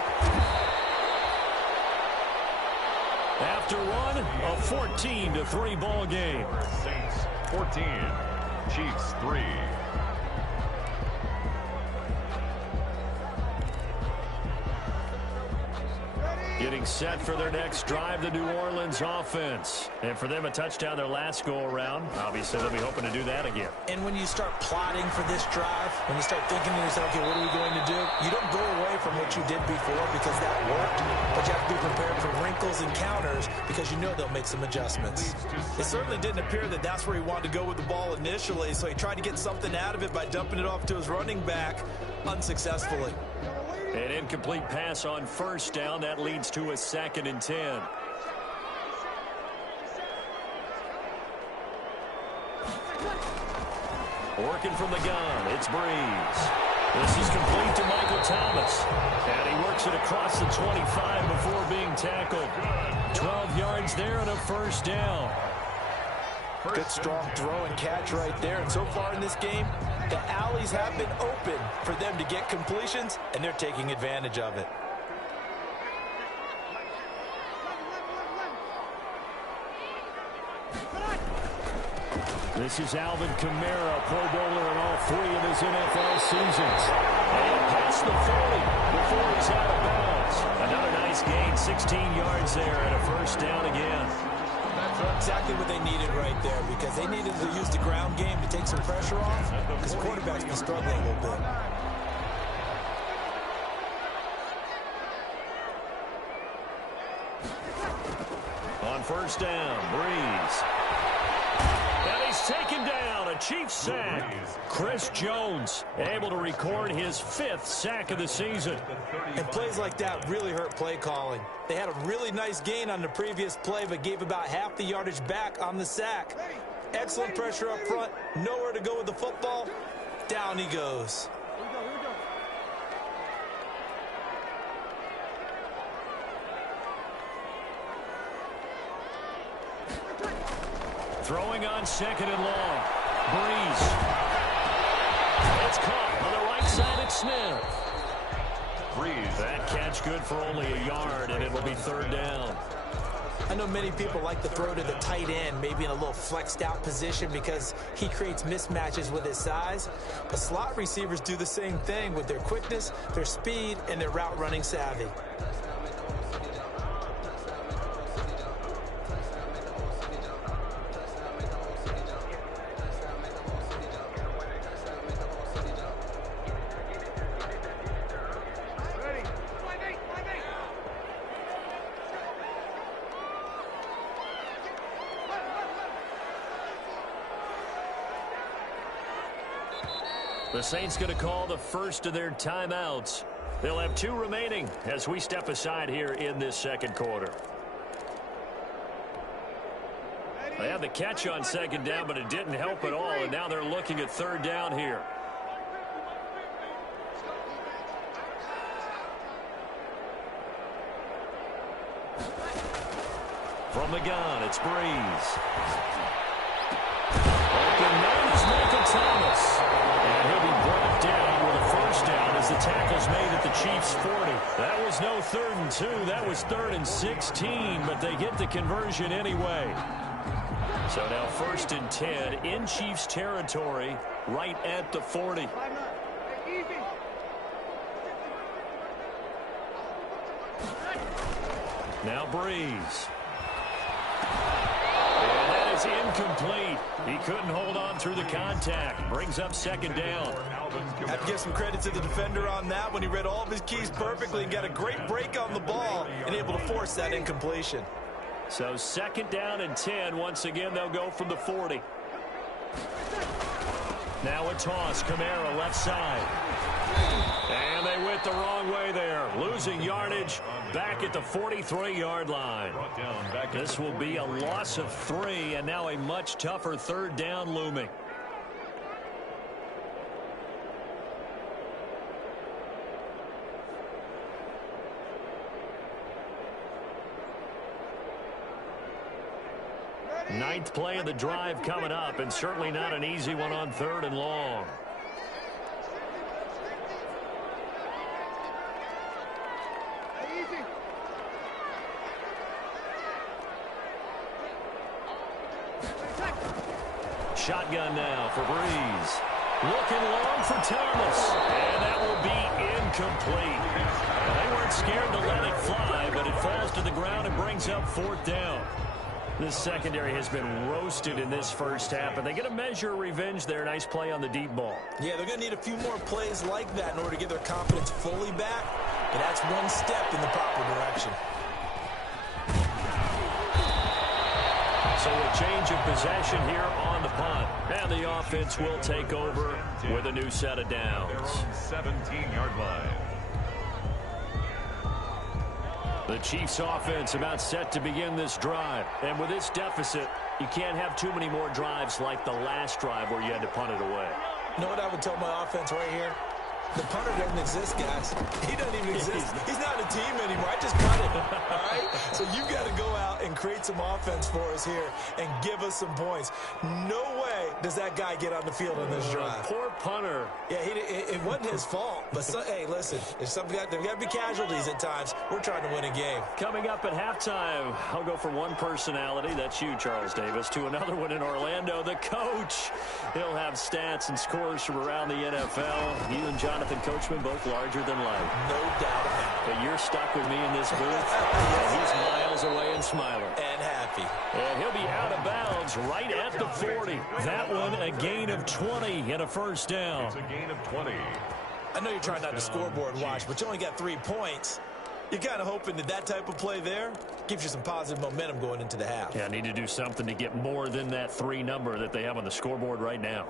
After one, a 14-3 ball game. Saints 14, Chiefs 3. Getting set for their next drive, the New Orleans offense. And for them, a touchdown their last go-around. Obviously, they'll be hoping to do that again. And when you start plotting for this drive, when you start thinking to yourself, okay, what are we going to do? You don't go away from what you did before because that worked, but you have to be prepared for wrinkles and counters because you know they'll make some adjustments. It certainly didn't appear that that's where he wanted to go with the ball initially, so he tried to get something out of it by dumping it off to his running back unsuccessfully. An incomplete pass on first down. That leads to a 2nd and 10. Working from the gun, it's Breeze. This is complete to Michael Thomas. And he works it across the 25 before being being tackled. 12 yards there and a first down. Good strong throw and catch right there. And so far in this game, the alleys have been open for them to get completions, and they're taking advantage of it. This is Alvin Kamara, Pro Bowler in all 3 of his NFL seasons. And he'll pass the 40 before he's out of bounds. Another nice gain, 16 yards there and a first down again. That's exactly what they needed right there, because they needed to use the ground game to take some pressure off, because quarterback's been struggling a little bit. On first down, Breeze. And he's taken down, a Chiefs sack. Chris Jones able to record his 5th sack of the season. And plays like that really hurt play calling. They had a really nice gain on the previous play, but gave about half the yardage back on the sack. Excellent pressure up front, nowhere to go with the football. Down he goes. Throwing on 2nd and long. Breeze. It's caught on the right side at Smith. Breeze. That catch good for only a yard, and it will be 3rd down. I know many people like to throw to the tight end, maybe in a little flexed out position because he creates mismatches with his size. But slot receivers do the same thing with their quickness, their speed, and their route running savvy. The Saints going to call the first of their timeouts. They'll have 2 remaining as we step aside here in this second quarter. They had the catch on 2nd down, but it didn't help at all, and now they're looking at 3rd down here. From the gun, it's Breeze. Open man is Michael Thomas. And he'll be brought down with a first down as the tackle's made at the Chiefs' 40. That was no 3rd and 2. That was 3rd and 16, but they get the conversion anyway. So now 1st and 10 in Chiefs territory right at the 40. Now Breeze. Incomplete. He couldn't hold on through the contact. Brings up 2nd down. Have to give some credit to the defender on that when he read all of his keys perfectly and got a great break on the ball and able to force that incompletion. So 2nd down and 10. Once again, they'll go from the 40. Now a toss. Kamara left side. And they went the wrong way there. Losing yardage back at the 43-yard line. This will be a loss of 3, and now a much tougher 3rd down looming. Ninth play of the drive coming up, and certainly not an easy one on 3rd and long. Shotgun now for Breeze. Looking long for Thomas. And that will be incomplete. They weren't scared to let it fly, but it falls to the ground and brings up 4th down. This secondary has been roasted in this first half, and they get a measure of revenge there. Nice play on the deep ball. Yeah, they're going to need a few more plays like that in order to get their confidence fully back, but that's one step in the proper direction. So a change of possession here on the punt. And the offense will take over with a new set of downs. 17-yard line. The Chiefs offense about set to begin this drive. And with this deficit, you can't have too many more drives like the last drive where you had to punt it away. You know what I would tell my offense right here? The punter doesn't exist, guys. He doesn't even exist. He's not a team anymore. I just cut it, all right? create some offense for us here and give us some points. No way does that guy get on the field on this drive. Poor punter. Yeah, it wasn't his fault. But, hey, listen, there's got to be casualties at times. We're trying to win a game. Coming up at halftime, I'll go for one personality. That's you, Charles Davis, to another one in Orlando, the coach. He'll have stats and scores from around the NFL. You and Jonathan Coachman both larger than life. No doubt about it. But you're stuck with me in this booth. And he's miles away and smiling. And happy. And he'll be out of bounds right at the 40. That one a gain of 20 and a first down. It's a gain of 20. I know you're trying not to scoreboard watch, but you only got 3 points. You're kind of hoping that type of play there gives you some positive momentum going into the half. Yeah, I need to do something to get more than that 3 number that they have on the scoreboard right now.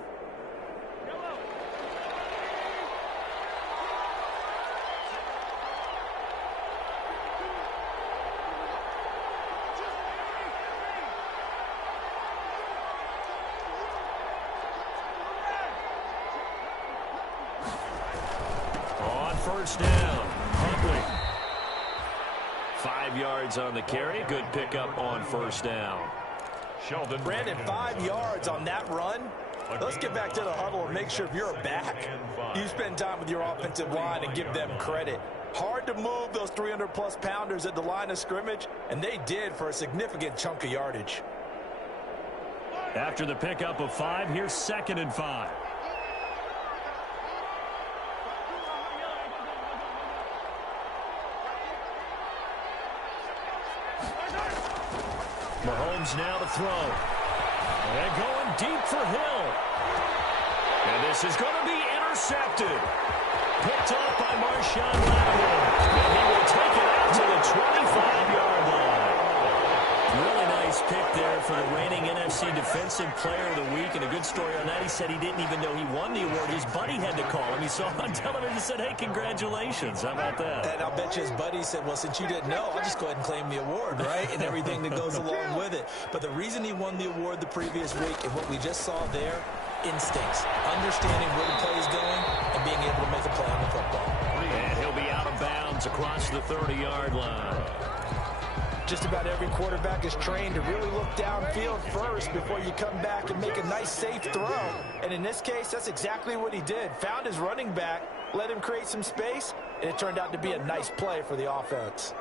On first down, Huntley. 5 yards on the carry. Good pickup on first down. Sheldon. Brandon, 5 yards on that run. Let's get back to the huddle and make sure if you're a back, you spend time with your offensive line and give them credit. Hard to move those 300-plus pounders at the line of scrimmage, and they did for a significant chunk of yardage. After the pickup of 5, here's 2nd and 5. Mahomes now to throw. And going deep for Hill. And this is going to be intercepted. Picked off by Marshawn Lattimore. And he will take it out to the 25-yard line. Really nice pick there for the reigning NFC Defensive Player of the Week. And a good story on that. He said he didn't even know he won the award. His buddy had to call him. He saw him on television and said, hey, congratulations. How about that? And I'll bet you his buddy said, well, since you didn't know, I'll just go ahead and claim the award, right? And everything that goes along with it. But the reason he won the award the previous week and what we just saw there, instincts, understanding where the play is going and being able to make a play on the football. And he'll be out of bounds across the 30-yard line. Just about every quarterback is trained to really look downfield first before you come back and make a nice, safe throw. And in this case, that's exactly what he did. Found his running back, let him create some space, and it turned out to be a nice play for the offense.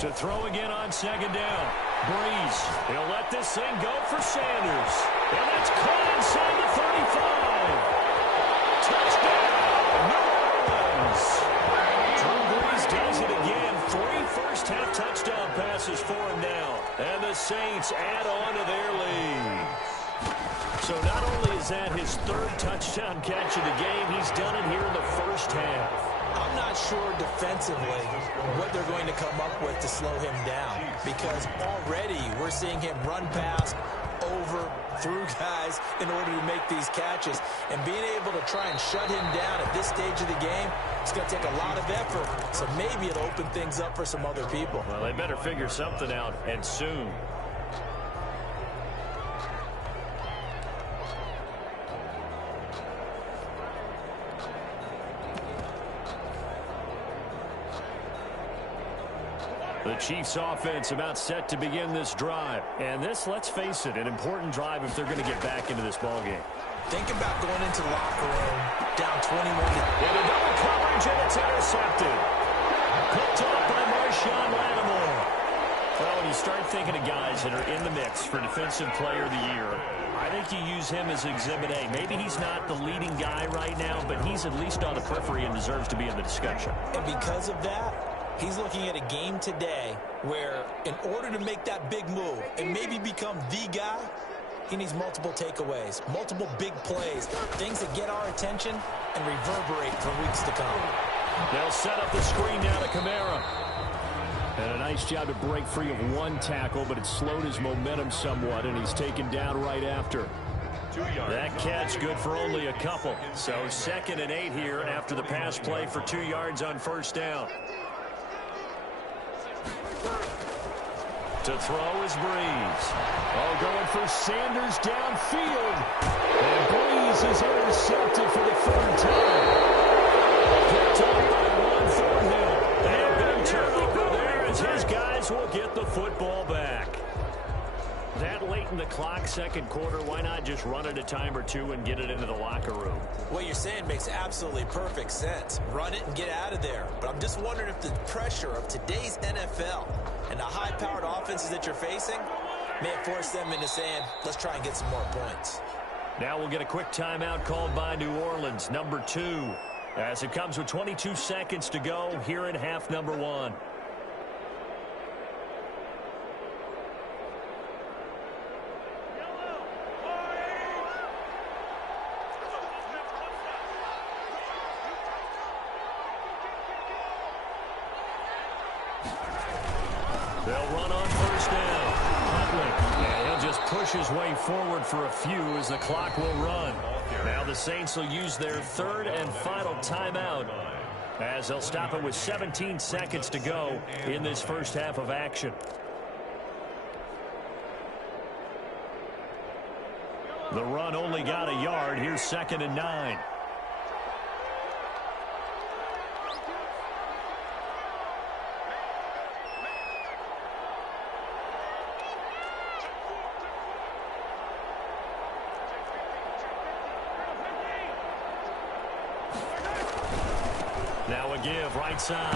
To throw again on 2nd down. Breeze. He'll let this thing go for Sanders. And that's caught inside the 35. Touchdown, New Orleans. Drew Brees does it again. 3 first-half touchdown passes for him now. And the Saints add on to their lead. So not only is that his 3rd touchdown catch of the game, he's done it here in the first half. I'm not sure defensively what they're going to come up with to slow him down, because already we're seeing him run past, over, through guys in order to make these catches. And being able to try and shut him down at this stage of the game, it's going to take a lot of effort. So maybe it'll open things up for some other people. Well, they better figure something out, and soon. The Chiefs offense about set to begin this drive. And this, let's face it, an important drive if they're going to get back into this ballgame. Think about going into the locker room down 21. Into double coverage, and it's intercepted. Picked off by Marshawn Lattimore. Well, when you start thinking of guys that are in the mix for Defensive Player of the Year, I think you use him as Exhibit A. Maybe he's not the leading guy right now, but he's at least on the periphery and deserves to be in the discussion. And because of that, he's looking at a game today where in order to make that big move and maybe become the guy, he needs multiple takeaways, multiple big plays, things that get our attention and reverberate for weeks to come. They'll set up the screen now to Kamara. And a nice job to break free of one tackle, but it slowed his momentum somewhat, and he's taken down right after. 2 yards. That catch good for only a couple. So 2nd and 8 here after the pass play for 2 yards on first down. To throw is Breeze. Oh, going for Sanders downfield. And Breeze is intercepted for the 3rd time. Picked up by Juan Thornhill. beating the clock second quarter. Why not just run it a time or two and get it into the locker room? What you're saying makes absolutely perfect sense. Run it and get out of there. But I'm just wondering if the pressure of today's NFL and the high-powered offenses that you're facing may have forced them into saying, let's try and get some more points. Now we'll get a quick timeout called by New Orleans, number 2. As it comes with 22 seconds to go here in half number 1. They'll run on first down. Huntley, and he'll just push his way forward for a few as the clock will run. Now the Saints will use their third and final timeout as they'll stop it with 17 seconds to go in this first half of action. The run only got a yard. Here's 2nd and 9. Now a give right side.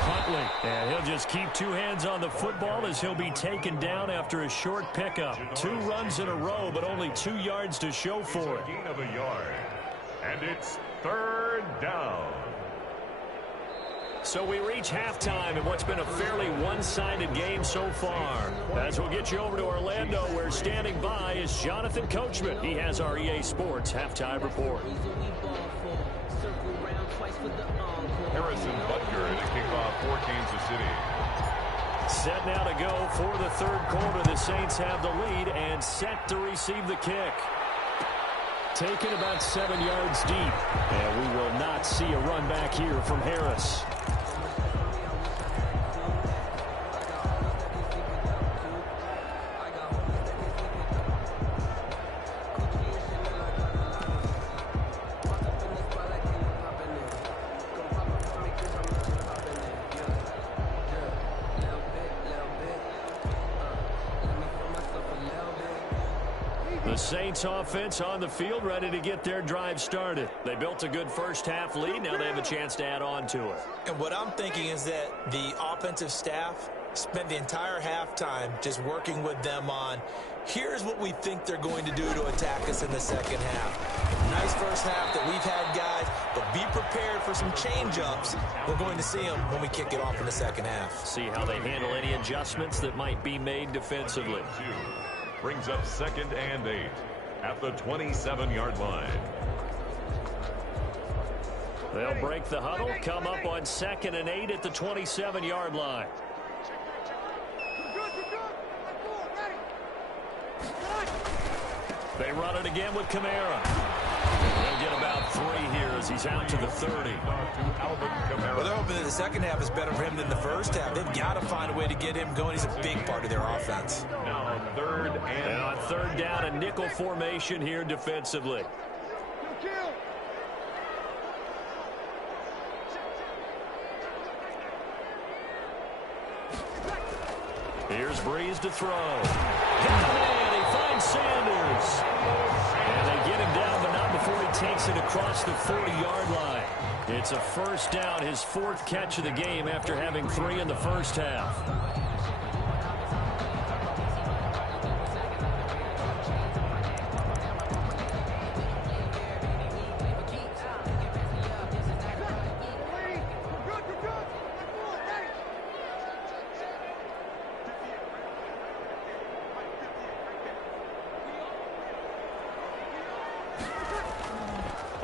Huntley, and he'll just keep 2 hands on the football as he'll be taken down after a short pickup. 2 runs in a row, but only 2 yards to show for it. Gain of a yard. And it's 3rd down. So we reach halftime in what's been a fairly one-sided game so far. As we'll get you over to Orlando, where standing by is Jonathan Coachman. He has our EA Sports halftime report. Harrison Butker to kick off for Kansas City. Set now to go for the third quarter. The Saints have the lead and set to receive the kick. Taken about 7 yards deep. And we will not see a run back here from Harris. The Saints offense on the field, ready to get their drive started. They built a good first half lead. Now they have a chance to add on to it. And what I'm thinking is that the offensive staff spent the entire halftime just working with them on, here's what we think they're going to do to attack us in the second half. Nice first half that we've had, guys, but be prepared for some change-ups. We're going to see them when we kick it off in the second half. See how they handle any adjustments that might be made defensively. Brings up 2nd and 8 at the 27-yard line. They'll break the huddle, come up on 2nd and 8 at the 27-yard line. They run it again with Kamara. They'll get about 3 here as he's out to the 30. Well, they're hoping that the second half is better for him than the first half. They've got to find a way to get him going. He's a big part of their offense. Now on 3rd and on 3rd down, a nickel formation here defensively. Here's Breeze to throw. And he finds Sanders. And they get him down, but not before he takes it across the 40-yard line. It's a first down, his 4th catch of the game after having 3 in the first half.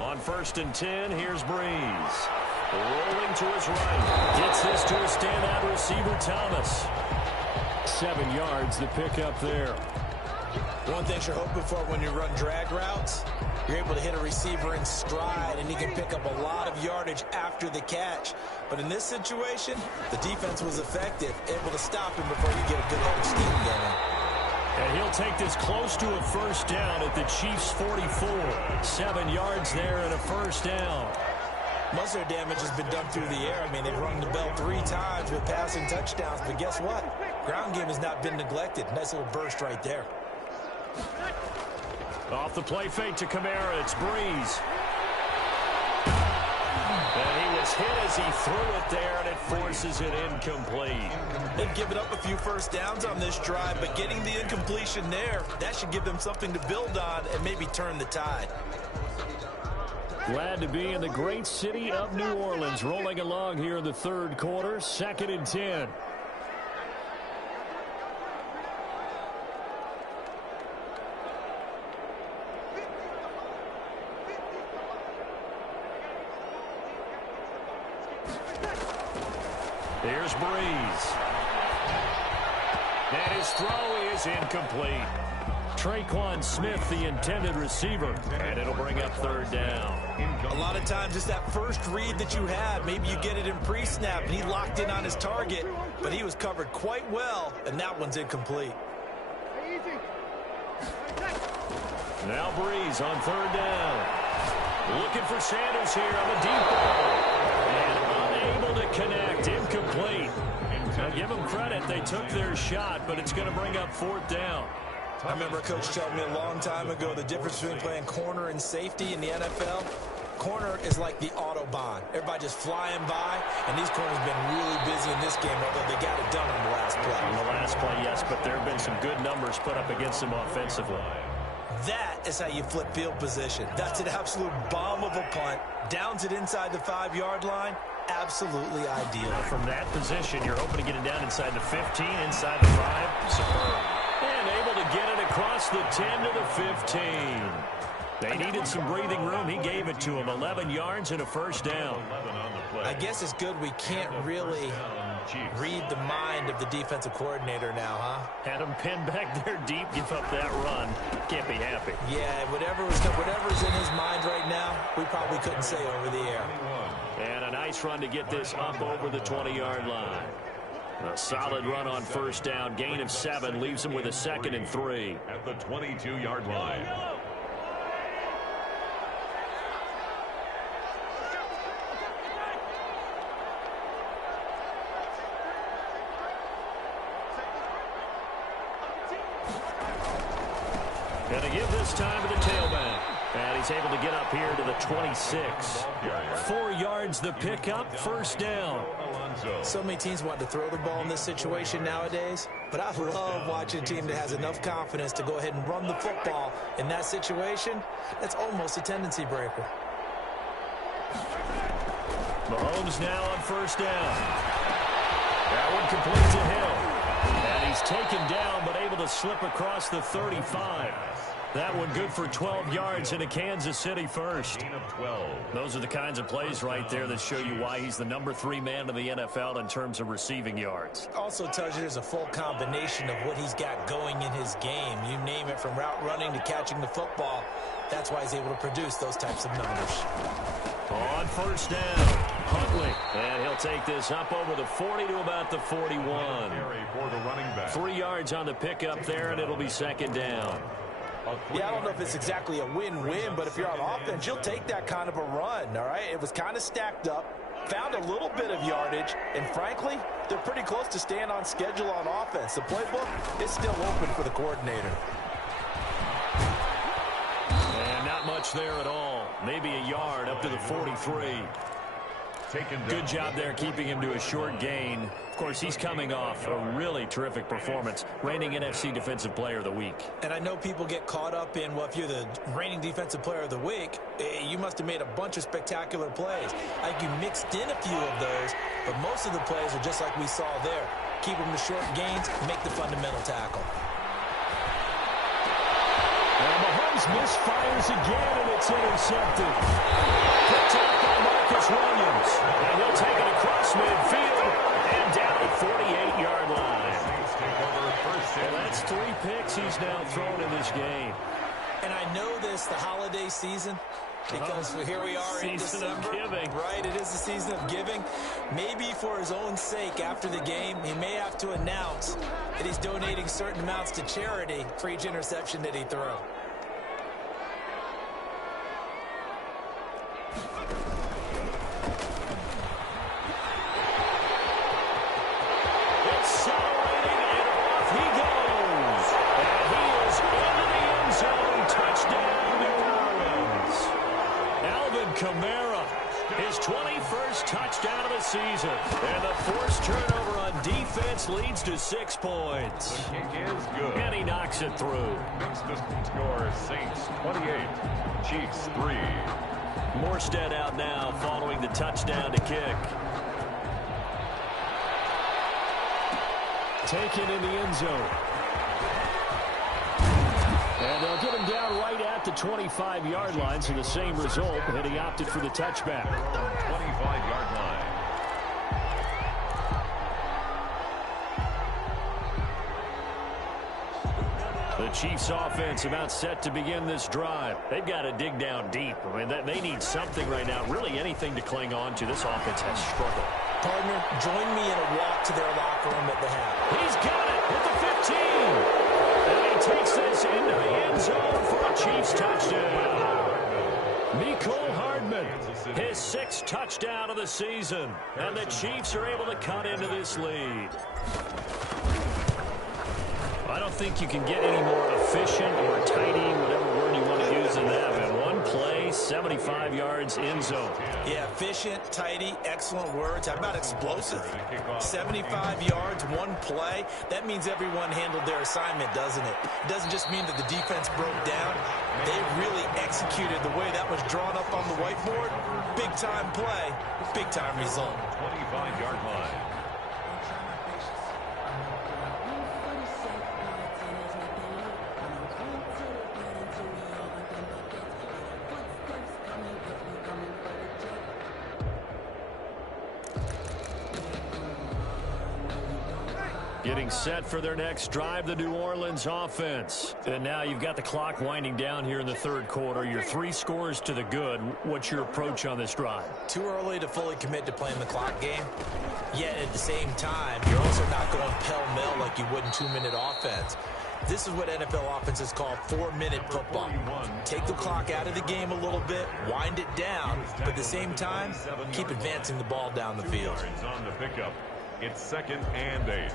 On 1st and 10, here's Breeze. Rolling to his right. Gets this to a standout receiver, Thomas. 7 yards, the pickup there. One thing you're hoping for when you run drag routes, you're able to hit a receiver in stride, and he can pick up a lot of yardage after the catch. But in this situation, the defense was effective, able to stop him before you get a good head of steam going. And he'll take this close to a first down at the Chiefs' 44. 7 yards there and a first down. Most of their damage has been done through the air. I mean, they've rung the bell 3 times with passing touchdowns. But guess what? Ground game has not been neglected. Nice little burst right there. Off the play fake to Kamara, it's Breeze. And he was hit as he threw it there, and it forces it incomplete. They've given up a few first downs on this drive, but getting the incompletion there, that should give them something to build on and maybe turn the tide. Glad to be in the great city of New Orleans, rolling along here in the third quarter, 2nd and 10. Here's Breeze. And his throw is incomplete. Traquan Smith, the intended receiver, and it'll bring up 3rd down. A lot of times it's that first read that you have. Maybe you get it in pre-snap, and he locked in on his target, but he was covered quite well, and that one's incomplete. Now Breeze on 3rd down. Looking for Sanders here on the deep ball. And unable to connect, incomplete. Now give them credit, they took their shot, but it's going to bring up 4th down. I remember a coach telling me a long time ago the difference between playing corner and safety in the NFL. Corner is like the Autobahn. Everybody just flying by, and these corners have been really busy in this game, although they got it done on the last play. On the last play, yes, but there have been some good numbers put up against them offensively. That is how you flip field position. That's an absolute bomb of a punt. Downs it inside the 5-yard line. Absolutely ideal. From that position, you're hoping to get it down inside the 15, inside the 5. Superb. And able to get it across the 10 to the 15. They needed some breathing room. He gave it to them. 11 yards and a 1st down. I guess it's good we can't really read the mind of the defensive coordinator now, huh? Had him pinned back there deep, give up that run. Can't be happy. Yeah, whatever's in his mind right now, we probably couldn't say over the air. And a nice run to get this up over the 20-yard line. A solid run on 1st down. Gain of 7 leaves him with a 2nd and 3. At the 22-yard line. Going to give this time to the tailback. And he's able to get up here to the 26. 4 yards the pickup, 1st down. So many teams want to throw the ball in this situation nowadays, but I love watching a team that has enough confidence to go ahead and run the football in that situation. That's almost a tendency breaker. Mahomes now on 1st down. That one complete to Hill. And he's taken down, but able to slip across the 35. That one good for 12 yards and a Kansas City 1st. Those are the kinds of plays right there that show you why he's the number 3 man in the NFL in terms of receiving yards. Also tells you there's a full combination of what he's got going in his game. You name it, from route running to catching the football. That's why he's able to produce those types of numbers. On 1st down, Huntley. And he'll take this up over the 40 to about the 41. 3 yards on the pickup there, and it'll be 2nd down. Yeah, I don't know if it's exactly a win-win, but if you're on offense, you'll take that kind of a run, all right? It was kind of stacked up, found a little bit of yardage, and frankly, they're pretty close to staying on schedule on offense. The playbook is still open for the coordinator. And not much there at all. Maybe a yard up to the 43. Good job there keeping him to a short gain. Of course, he's coming off a really terrific performance, reigning NFC Defensive Player of the Week. And I know people get caught up in, well, if you're the reigning Defensive Player of the Week, you must have made a bunch of spectacular plays. I think you mixed in a few of those, but most of the plays are just like we saw there. Keep them to short gains, make the fundamental tackle. And Mahomes misfires again, and it's intercepted. Picked up by Marcus Williams. And he'll take it across midfield and down the 48-yard line. And that's 3 picks he's now thrown in this game. And I know this, the holiday season, because here we are in December. Season of giving. Right, it is the season of giving. Maybe for his own sake, after the game, he may have to announce that he's donating certain amounts to charity for each interception that he throws. Accelerating, and off he goes. And he is into the 21st touchdown of the season. And the forced turnover on defense leads to 6 points. The kick is good. And he knocks it through. Makes the score Saints 28, Chiefs 3. Morstead out now following the touchdown to kick. Taken in the end zone. And they'll get him down right at the 25-yard line, so the same result, and he opted for the touchback. 25-yard line. The Chiefs offense about set to begin this drive. They've got to dig down deep. I mean, they need something right now, really anything to cling on to. This offense has struggled. Partner, join me in a walk to their locker room at the half. He's got it at the 15. And he takes this into the end zone for a Chiefs touchdown. Mecole Hardman, his 6th touchdown of the season. And the Chiefs are able to cut into this lead. I don't think you can get any more efficient or tidy, whatever word you want to use in that. And one play, 75 yards in zone. Yeah, efficient, tidy, excellent words. How about explosive? 75 yards, one play. That means everyone handled their assignment, doesn't it? It doesn't just mean that the defense broke down. They really executed the way that was drawn up on the whiteboard. Big-time play, big-time result. 25-yard line. Getting set for their next drive, the New Orleans offense. And now you've got the clock winding down here in the third quarter. Your 3 scores to the good. What's your approach on this drive? Too early to fully commit to playing the clock game. Yet at the same time, you're also not going pell-mell like you would in 2-minute offense. This is what NFL offenses call 4-minute football. Take the clock out of the game a little bit, wind it down, but at the same time, keep advancing the ball down the field. On the pickup. It's 2nd and 8.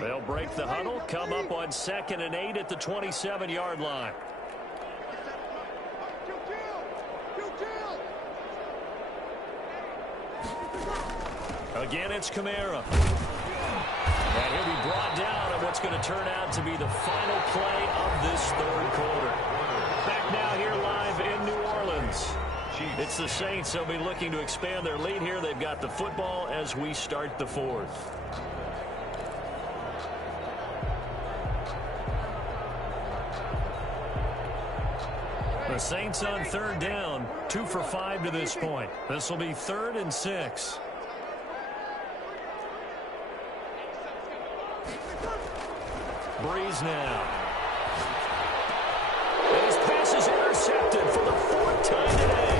They'll break the huddle, come up on 2nd and 8 at the 27-yard line. Again, it's Kamara. And he'll be brought down at what's going to turn out to be the final play of this third quarter. Back now here live in New Orleans. It's the Saints. They'll be looking to expand their lead here. They've got the football as we start the 4th. The Saints on 3rd down, 2 for 5 to this point. This will be 3rd and 6. Breeze now. And his pass is intercepted for the 4th time today.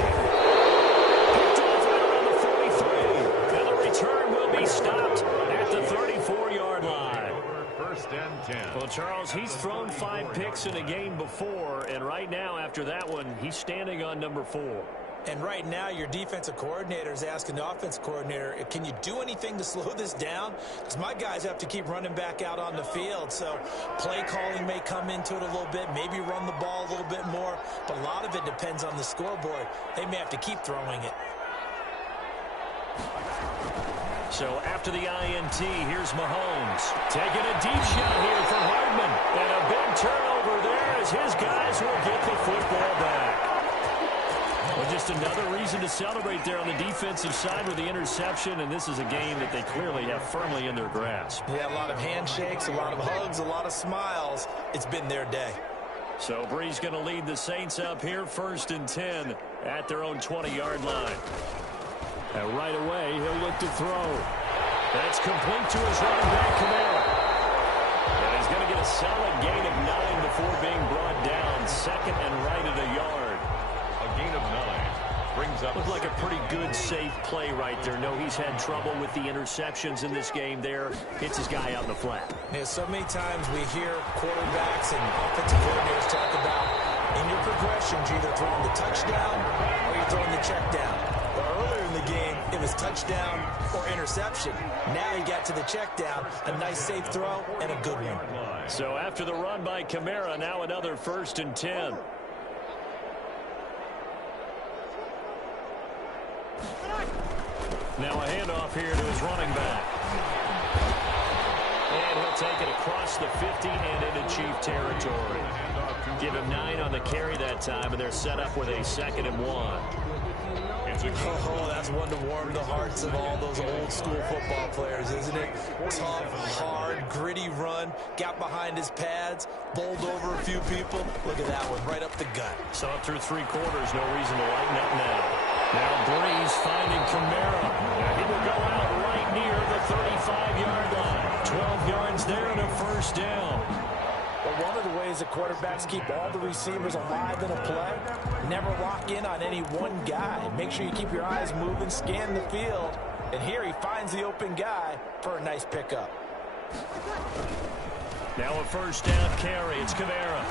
Picked off right around the 43. And the return will be stopped at the 34-yard line. 1st and 10. Well, Charles, he's thrown 5 picks in a game before, and right now, after that one, he's standing on number 4. And right now, your defensive coordinator is asking the offensive coordinator, can you do anything to slow this down? Because my guys have to keep running back out on the field. So play calling may come into it a little bit, maybe run the ball a little bit more. But a lot of it depends on the scoreboard. They may have to keep throwing it. So after the INT, here's Mahomes. Taking a deep shot here from Hardman. And a big turnover there as his guys will get the football back. Well, just another reason to celebrate there on the defensive side with the interception, and this is a game that they clearly have firmly in their grasp. Yeah, a lot of handshakes, a lot of hugs, a lot of smiles. It's been their day. So Breeze going to lead the Saints up here, 1st and 10 at their own 20-yard line. And right away, he'll look to throw. That's complete to his running back, Kamara. And he's going to get a solid gain of 9 before being brought down. 2nd and right at a yard. A gain of 9 brings up. Looked like a pretty good, safe play right there. No, he's had trouble with the interceptions in this game there. Hits his guy out in the flat. Yeah, so many times we hear quarterbacks and offensive coordinators talk about in your progressions, you're either throwing the touchdown or you're throwing the check down. Well, earlier in the game, it was touchdown or interception. Now you got to the check down, a nice safe throw, and a good one. So after the run by Kamara, now another 1st and 10. Now a handoff here to his running back. And he'll take it across the 50 and into Chief territory. Give him 9 on the carry that time, and they're set up with a 2nd and 1. Oh, that's one to warm the hearts of all those old school football players, isn't it? Tough, hard, gritty run, got behind his pads, bowled over a few people. Look at that one, right up the gut. So up through 3 quarters, no reason to lighten up now. Now Breeze finding Kamara. He will go out right near the 35-yard line. 12 yards there and a 1st down. Well, one of the ways the quarterbacks keep all the receivers alive in a play, never lock in on any one guy. Make sure you keep your eyes moving, scan the field. And here he finds the open guy for a nice pickup. Now a 1st down carry. It's Kamara.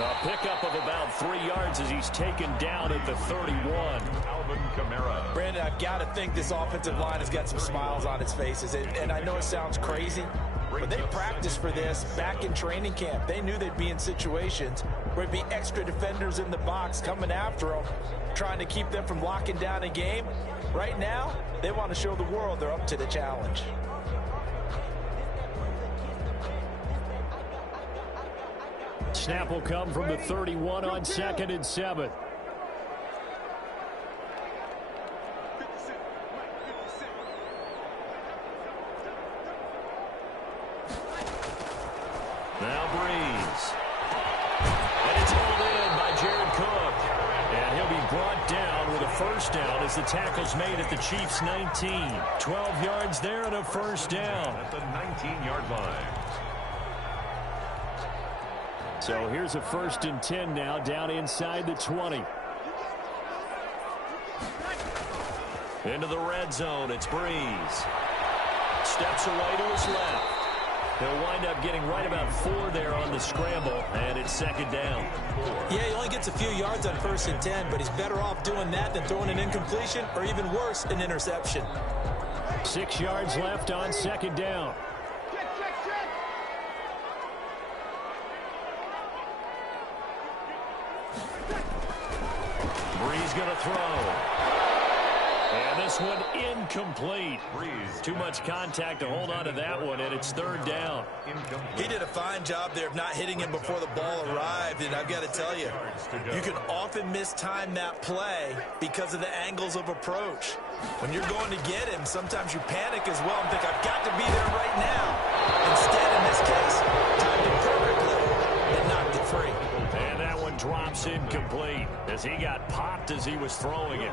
A pickup of about 3 yards as he's taken down at the 31. Alvin Kamara. Brandon, I've got to think this offensive line has got some smiles on its faces. And I know it sounds crazy, but they practiced for this back in training camp. They knew they'd be in situations where there'd be extra defenders in the box coming after them, trying to keep them from locking down a game. Right now, they want to show the world they're up to the challenge. Snap will come from the 31 on 2nd and 7. Now Breeze. And it's hauled in by Jared Cook. And he'll be brought down with a 1st down as the tackle's made at the Chiefs' 19. 12 yards there and a 1st down. At the 19-yard line. So here's a 1st and 10 now, down inside the 20. Into the red zone, it's Breeze. Steps away to his left. He'll wind up getting right about 4 there on the scramble, and it's 2nd down. Yeah, he only gets a few yards on 1st and 10, but he's better off doing that than throwing an incompletion, or even worse, an interception. 6 yards left on 2nd down. Breeze going to throw. And this one incomplete. Breeze. Too much contact to hold on to that one, and it's 3rd down. He did a fine job there of not hitting him before the ball arrived, and I've got to tell you, you can often mistime that play because of the angles of approach. When you're going to get him, sometimes you panic as well and think, I've got to be there right now. Instead, in this case, timed it perfectly and knocked it free. And that one drops incomplete as he got popped as he was throwing it.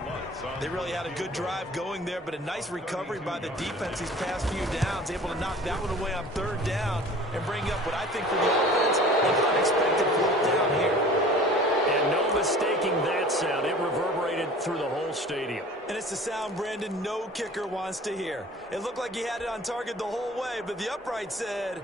They really had a good drive going there, but a nice recovery by the defense these past few downs, able to knock that one away on 3rd down and bring up what I think for the offense, an unexpected fourth down here. And no mistaking that sound. It reverberated through the whole stadium. And it's the sound, Brandon, no kicker wants to hear. It looked like he had it on target the whole way, but the upright said,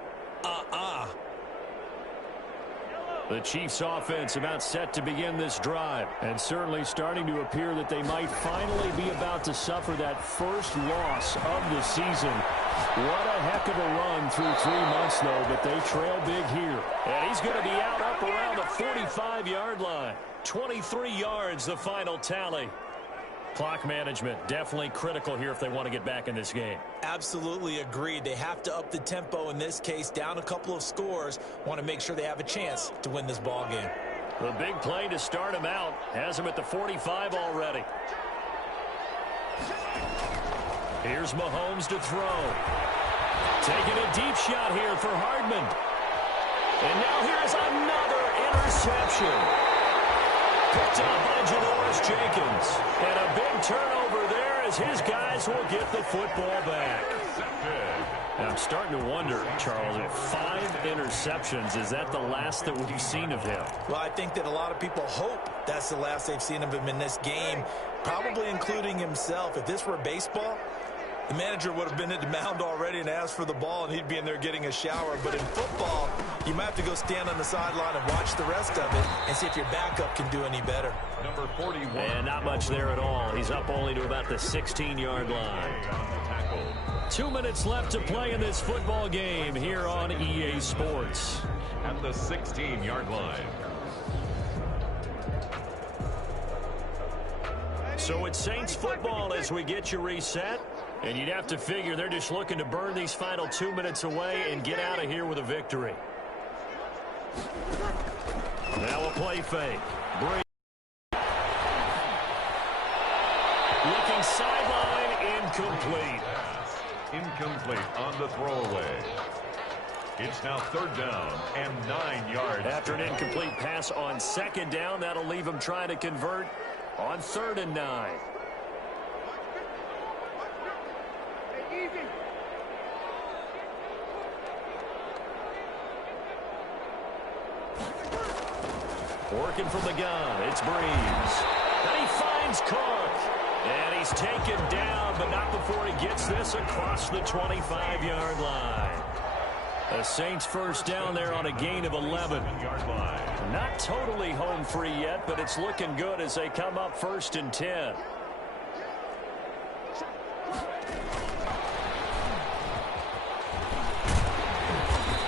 The Chiefs offense about set to begin this drive, and certainly starting to appear that they might finally be about to suffer that first loss of the season. What a heck of a run through 3 months, though, but they trail big here. And he's going to be out up around the 45-yard line. 23 yards, the final tally. Clock management definitely critical here if they want to get back in this game. Absolutely agreed. They have to up the tempo in this case, down a couple of scores. Want to make sure they have a chance to win this ball game. The big play to start him out has him at the 45 already. Here's Mahomes to throw. Taking a deep shot here for Hardman. And now here's another interception. Picked up by Janoris Jenkins. And a big turnover there as his guys will get the football back. And I'm starting to wonder, Charles, if 5 interceptions, is that the last that we've seen of him? Well, I think that a lot of people hope that's the last they've seen of him in this game, probably including himself. If this were baseball, The manager would have been at the mound already and asked for the ball, and he'd be in there getting a shower. But in football, you might have to go stand on the sideline and watch the rest of it and see if your backup can do any better. Number 41. And not much there at all. He's up only to about the 16-yard line. 2 minutes left to play in this football game here on EA Sports. At the 16-yard line. So it's Saints football as we get you reset. And you'd have to figure they're just looking to burn these final 2 minutes away and get out of here with a victory. Now a play fake. Brady. Looking sideline, incomplete. Incomplete on the throwaway. It's now 3rd down and 9 yards. After an incomplete pass on 2nd down, that'll leave him trying to convert on 3rd and 9. Working from the gun, it's Breeze. And he finds Cook. And he's taken down, but not before he gets this across the 25-yard line. The Saints first down there on a gain of 11. Not totally home free yet, but it's looking good as they come up 1st and 10.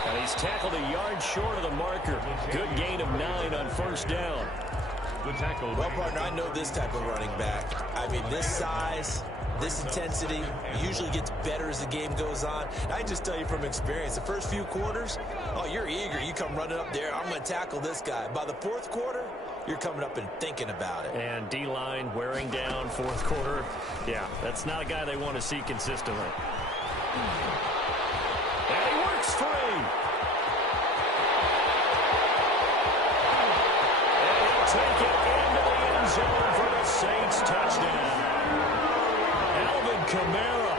And he's tackled a yard short of the marker. Good gain of 9 on 1st down. Well, partner, I know this type of running back. I mean, this size, this intensity usually gets better as the game goes on. I just tell you from experience, the first few quarters, oh, you're eager. You come running up there, I'm going to tackle this guy. By the 4th quarter, you're coming up and thinking about it. And D-line wearing down 4th quarter. Yeah, that's not a guy they want to see consistently. And he works free. Take it into the end zone for the Saints touchdown. Alvin Kamara,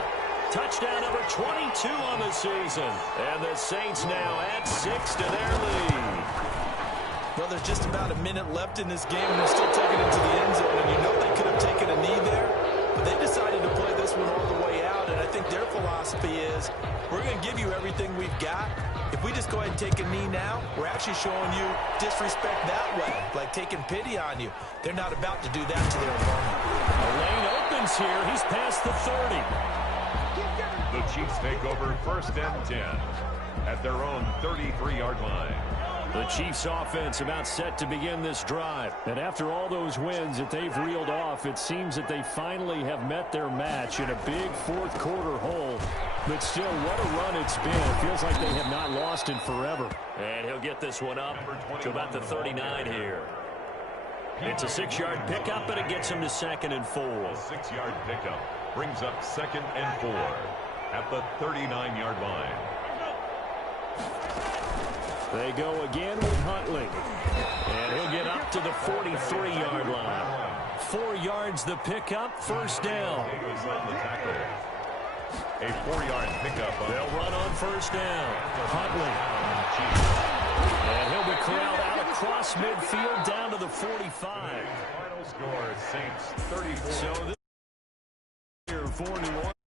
touchdown number 22 on the season. And the Saints now add 6 to their lead. Well, there's just about a minute left in this game, and they're still taking it to the end zone. And you know they could have taken a knee there, but they decided to play this one all the way out. And I think their philosophy is, we're going to give you everything we've got. If we just go ahead and take a knee now, we're actually showing you disrespect that way, like taking pity on you. They're not about to do that to their opponent. The lane opens here. He's past the 30. The Chiefs take over 1st and 10 at their own 33-yard line. The Chiefs offense about set to begin this drive. And after all those wins that they've reeled off, it seems that they finally have met their match in a big 4th quarter hole. But still, what a run it's been. It feels like they have not lost in forever. And he'll get this one up to about the 39 here. It's a 6-yard pickup, but it gets him to 2nd and 4. A 6-yard pickup brings up 2nd and 4 at the 39-yard line. They go again with Huntley. And he'll get up to the 43-yard line. 4 yards the pickup, 1st down. A 4-yard pickup. They'll run on 1st down. Huntley. And he'll be corralled out across midfield down to the 45. Final score, Saints 34. So this here for New Orleans.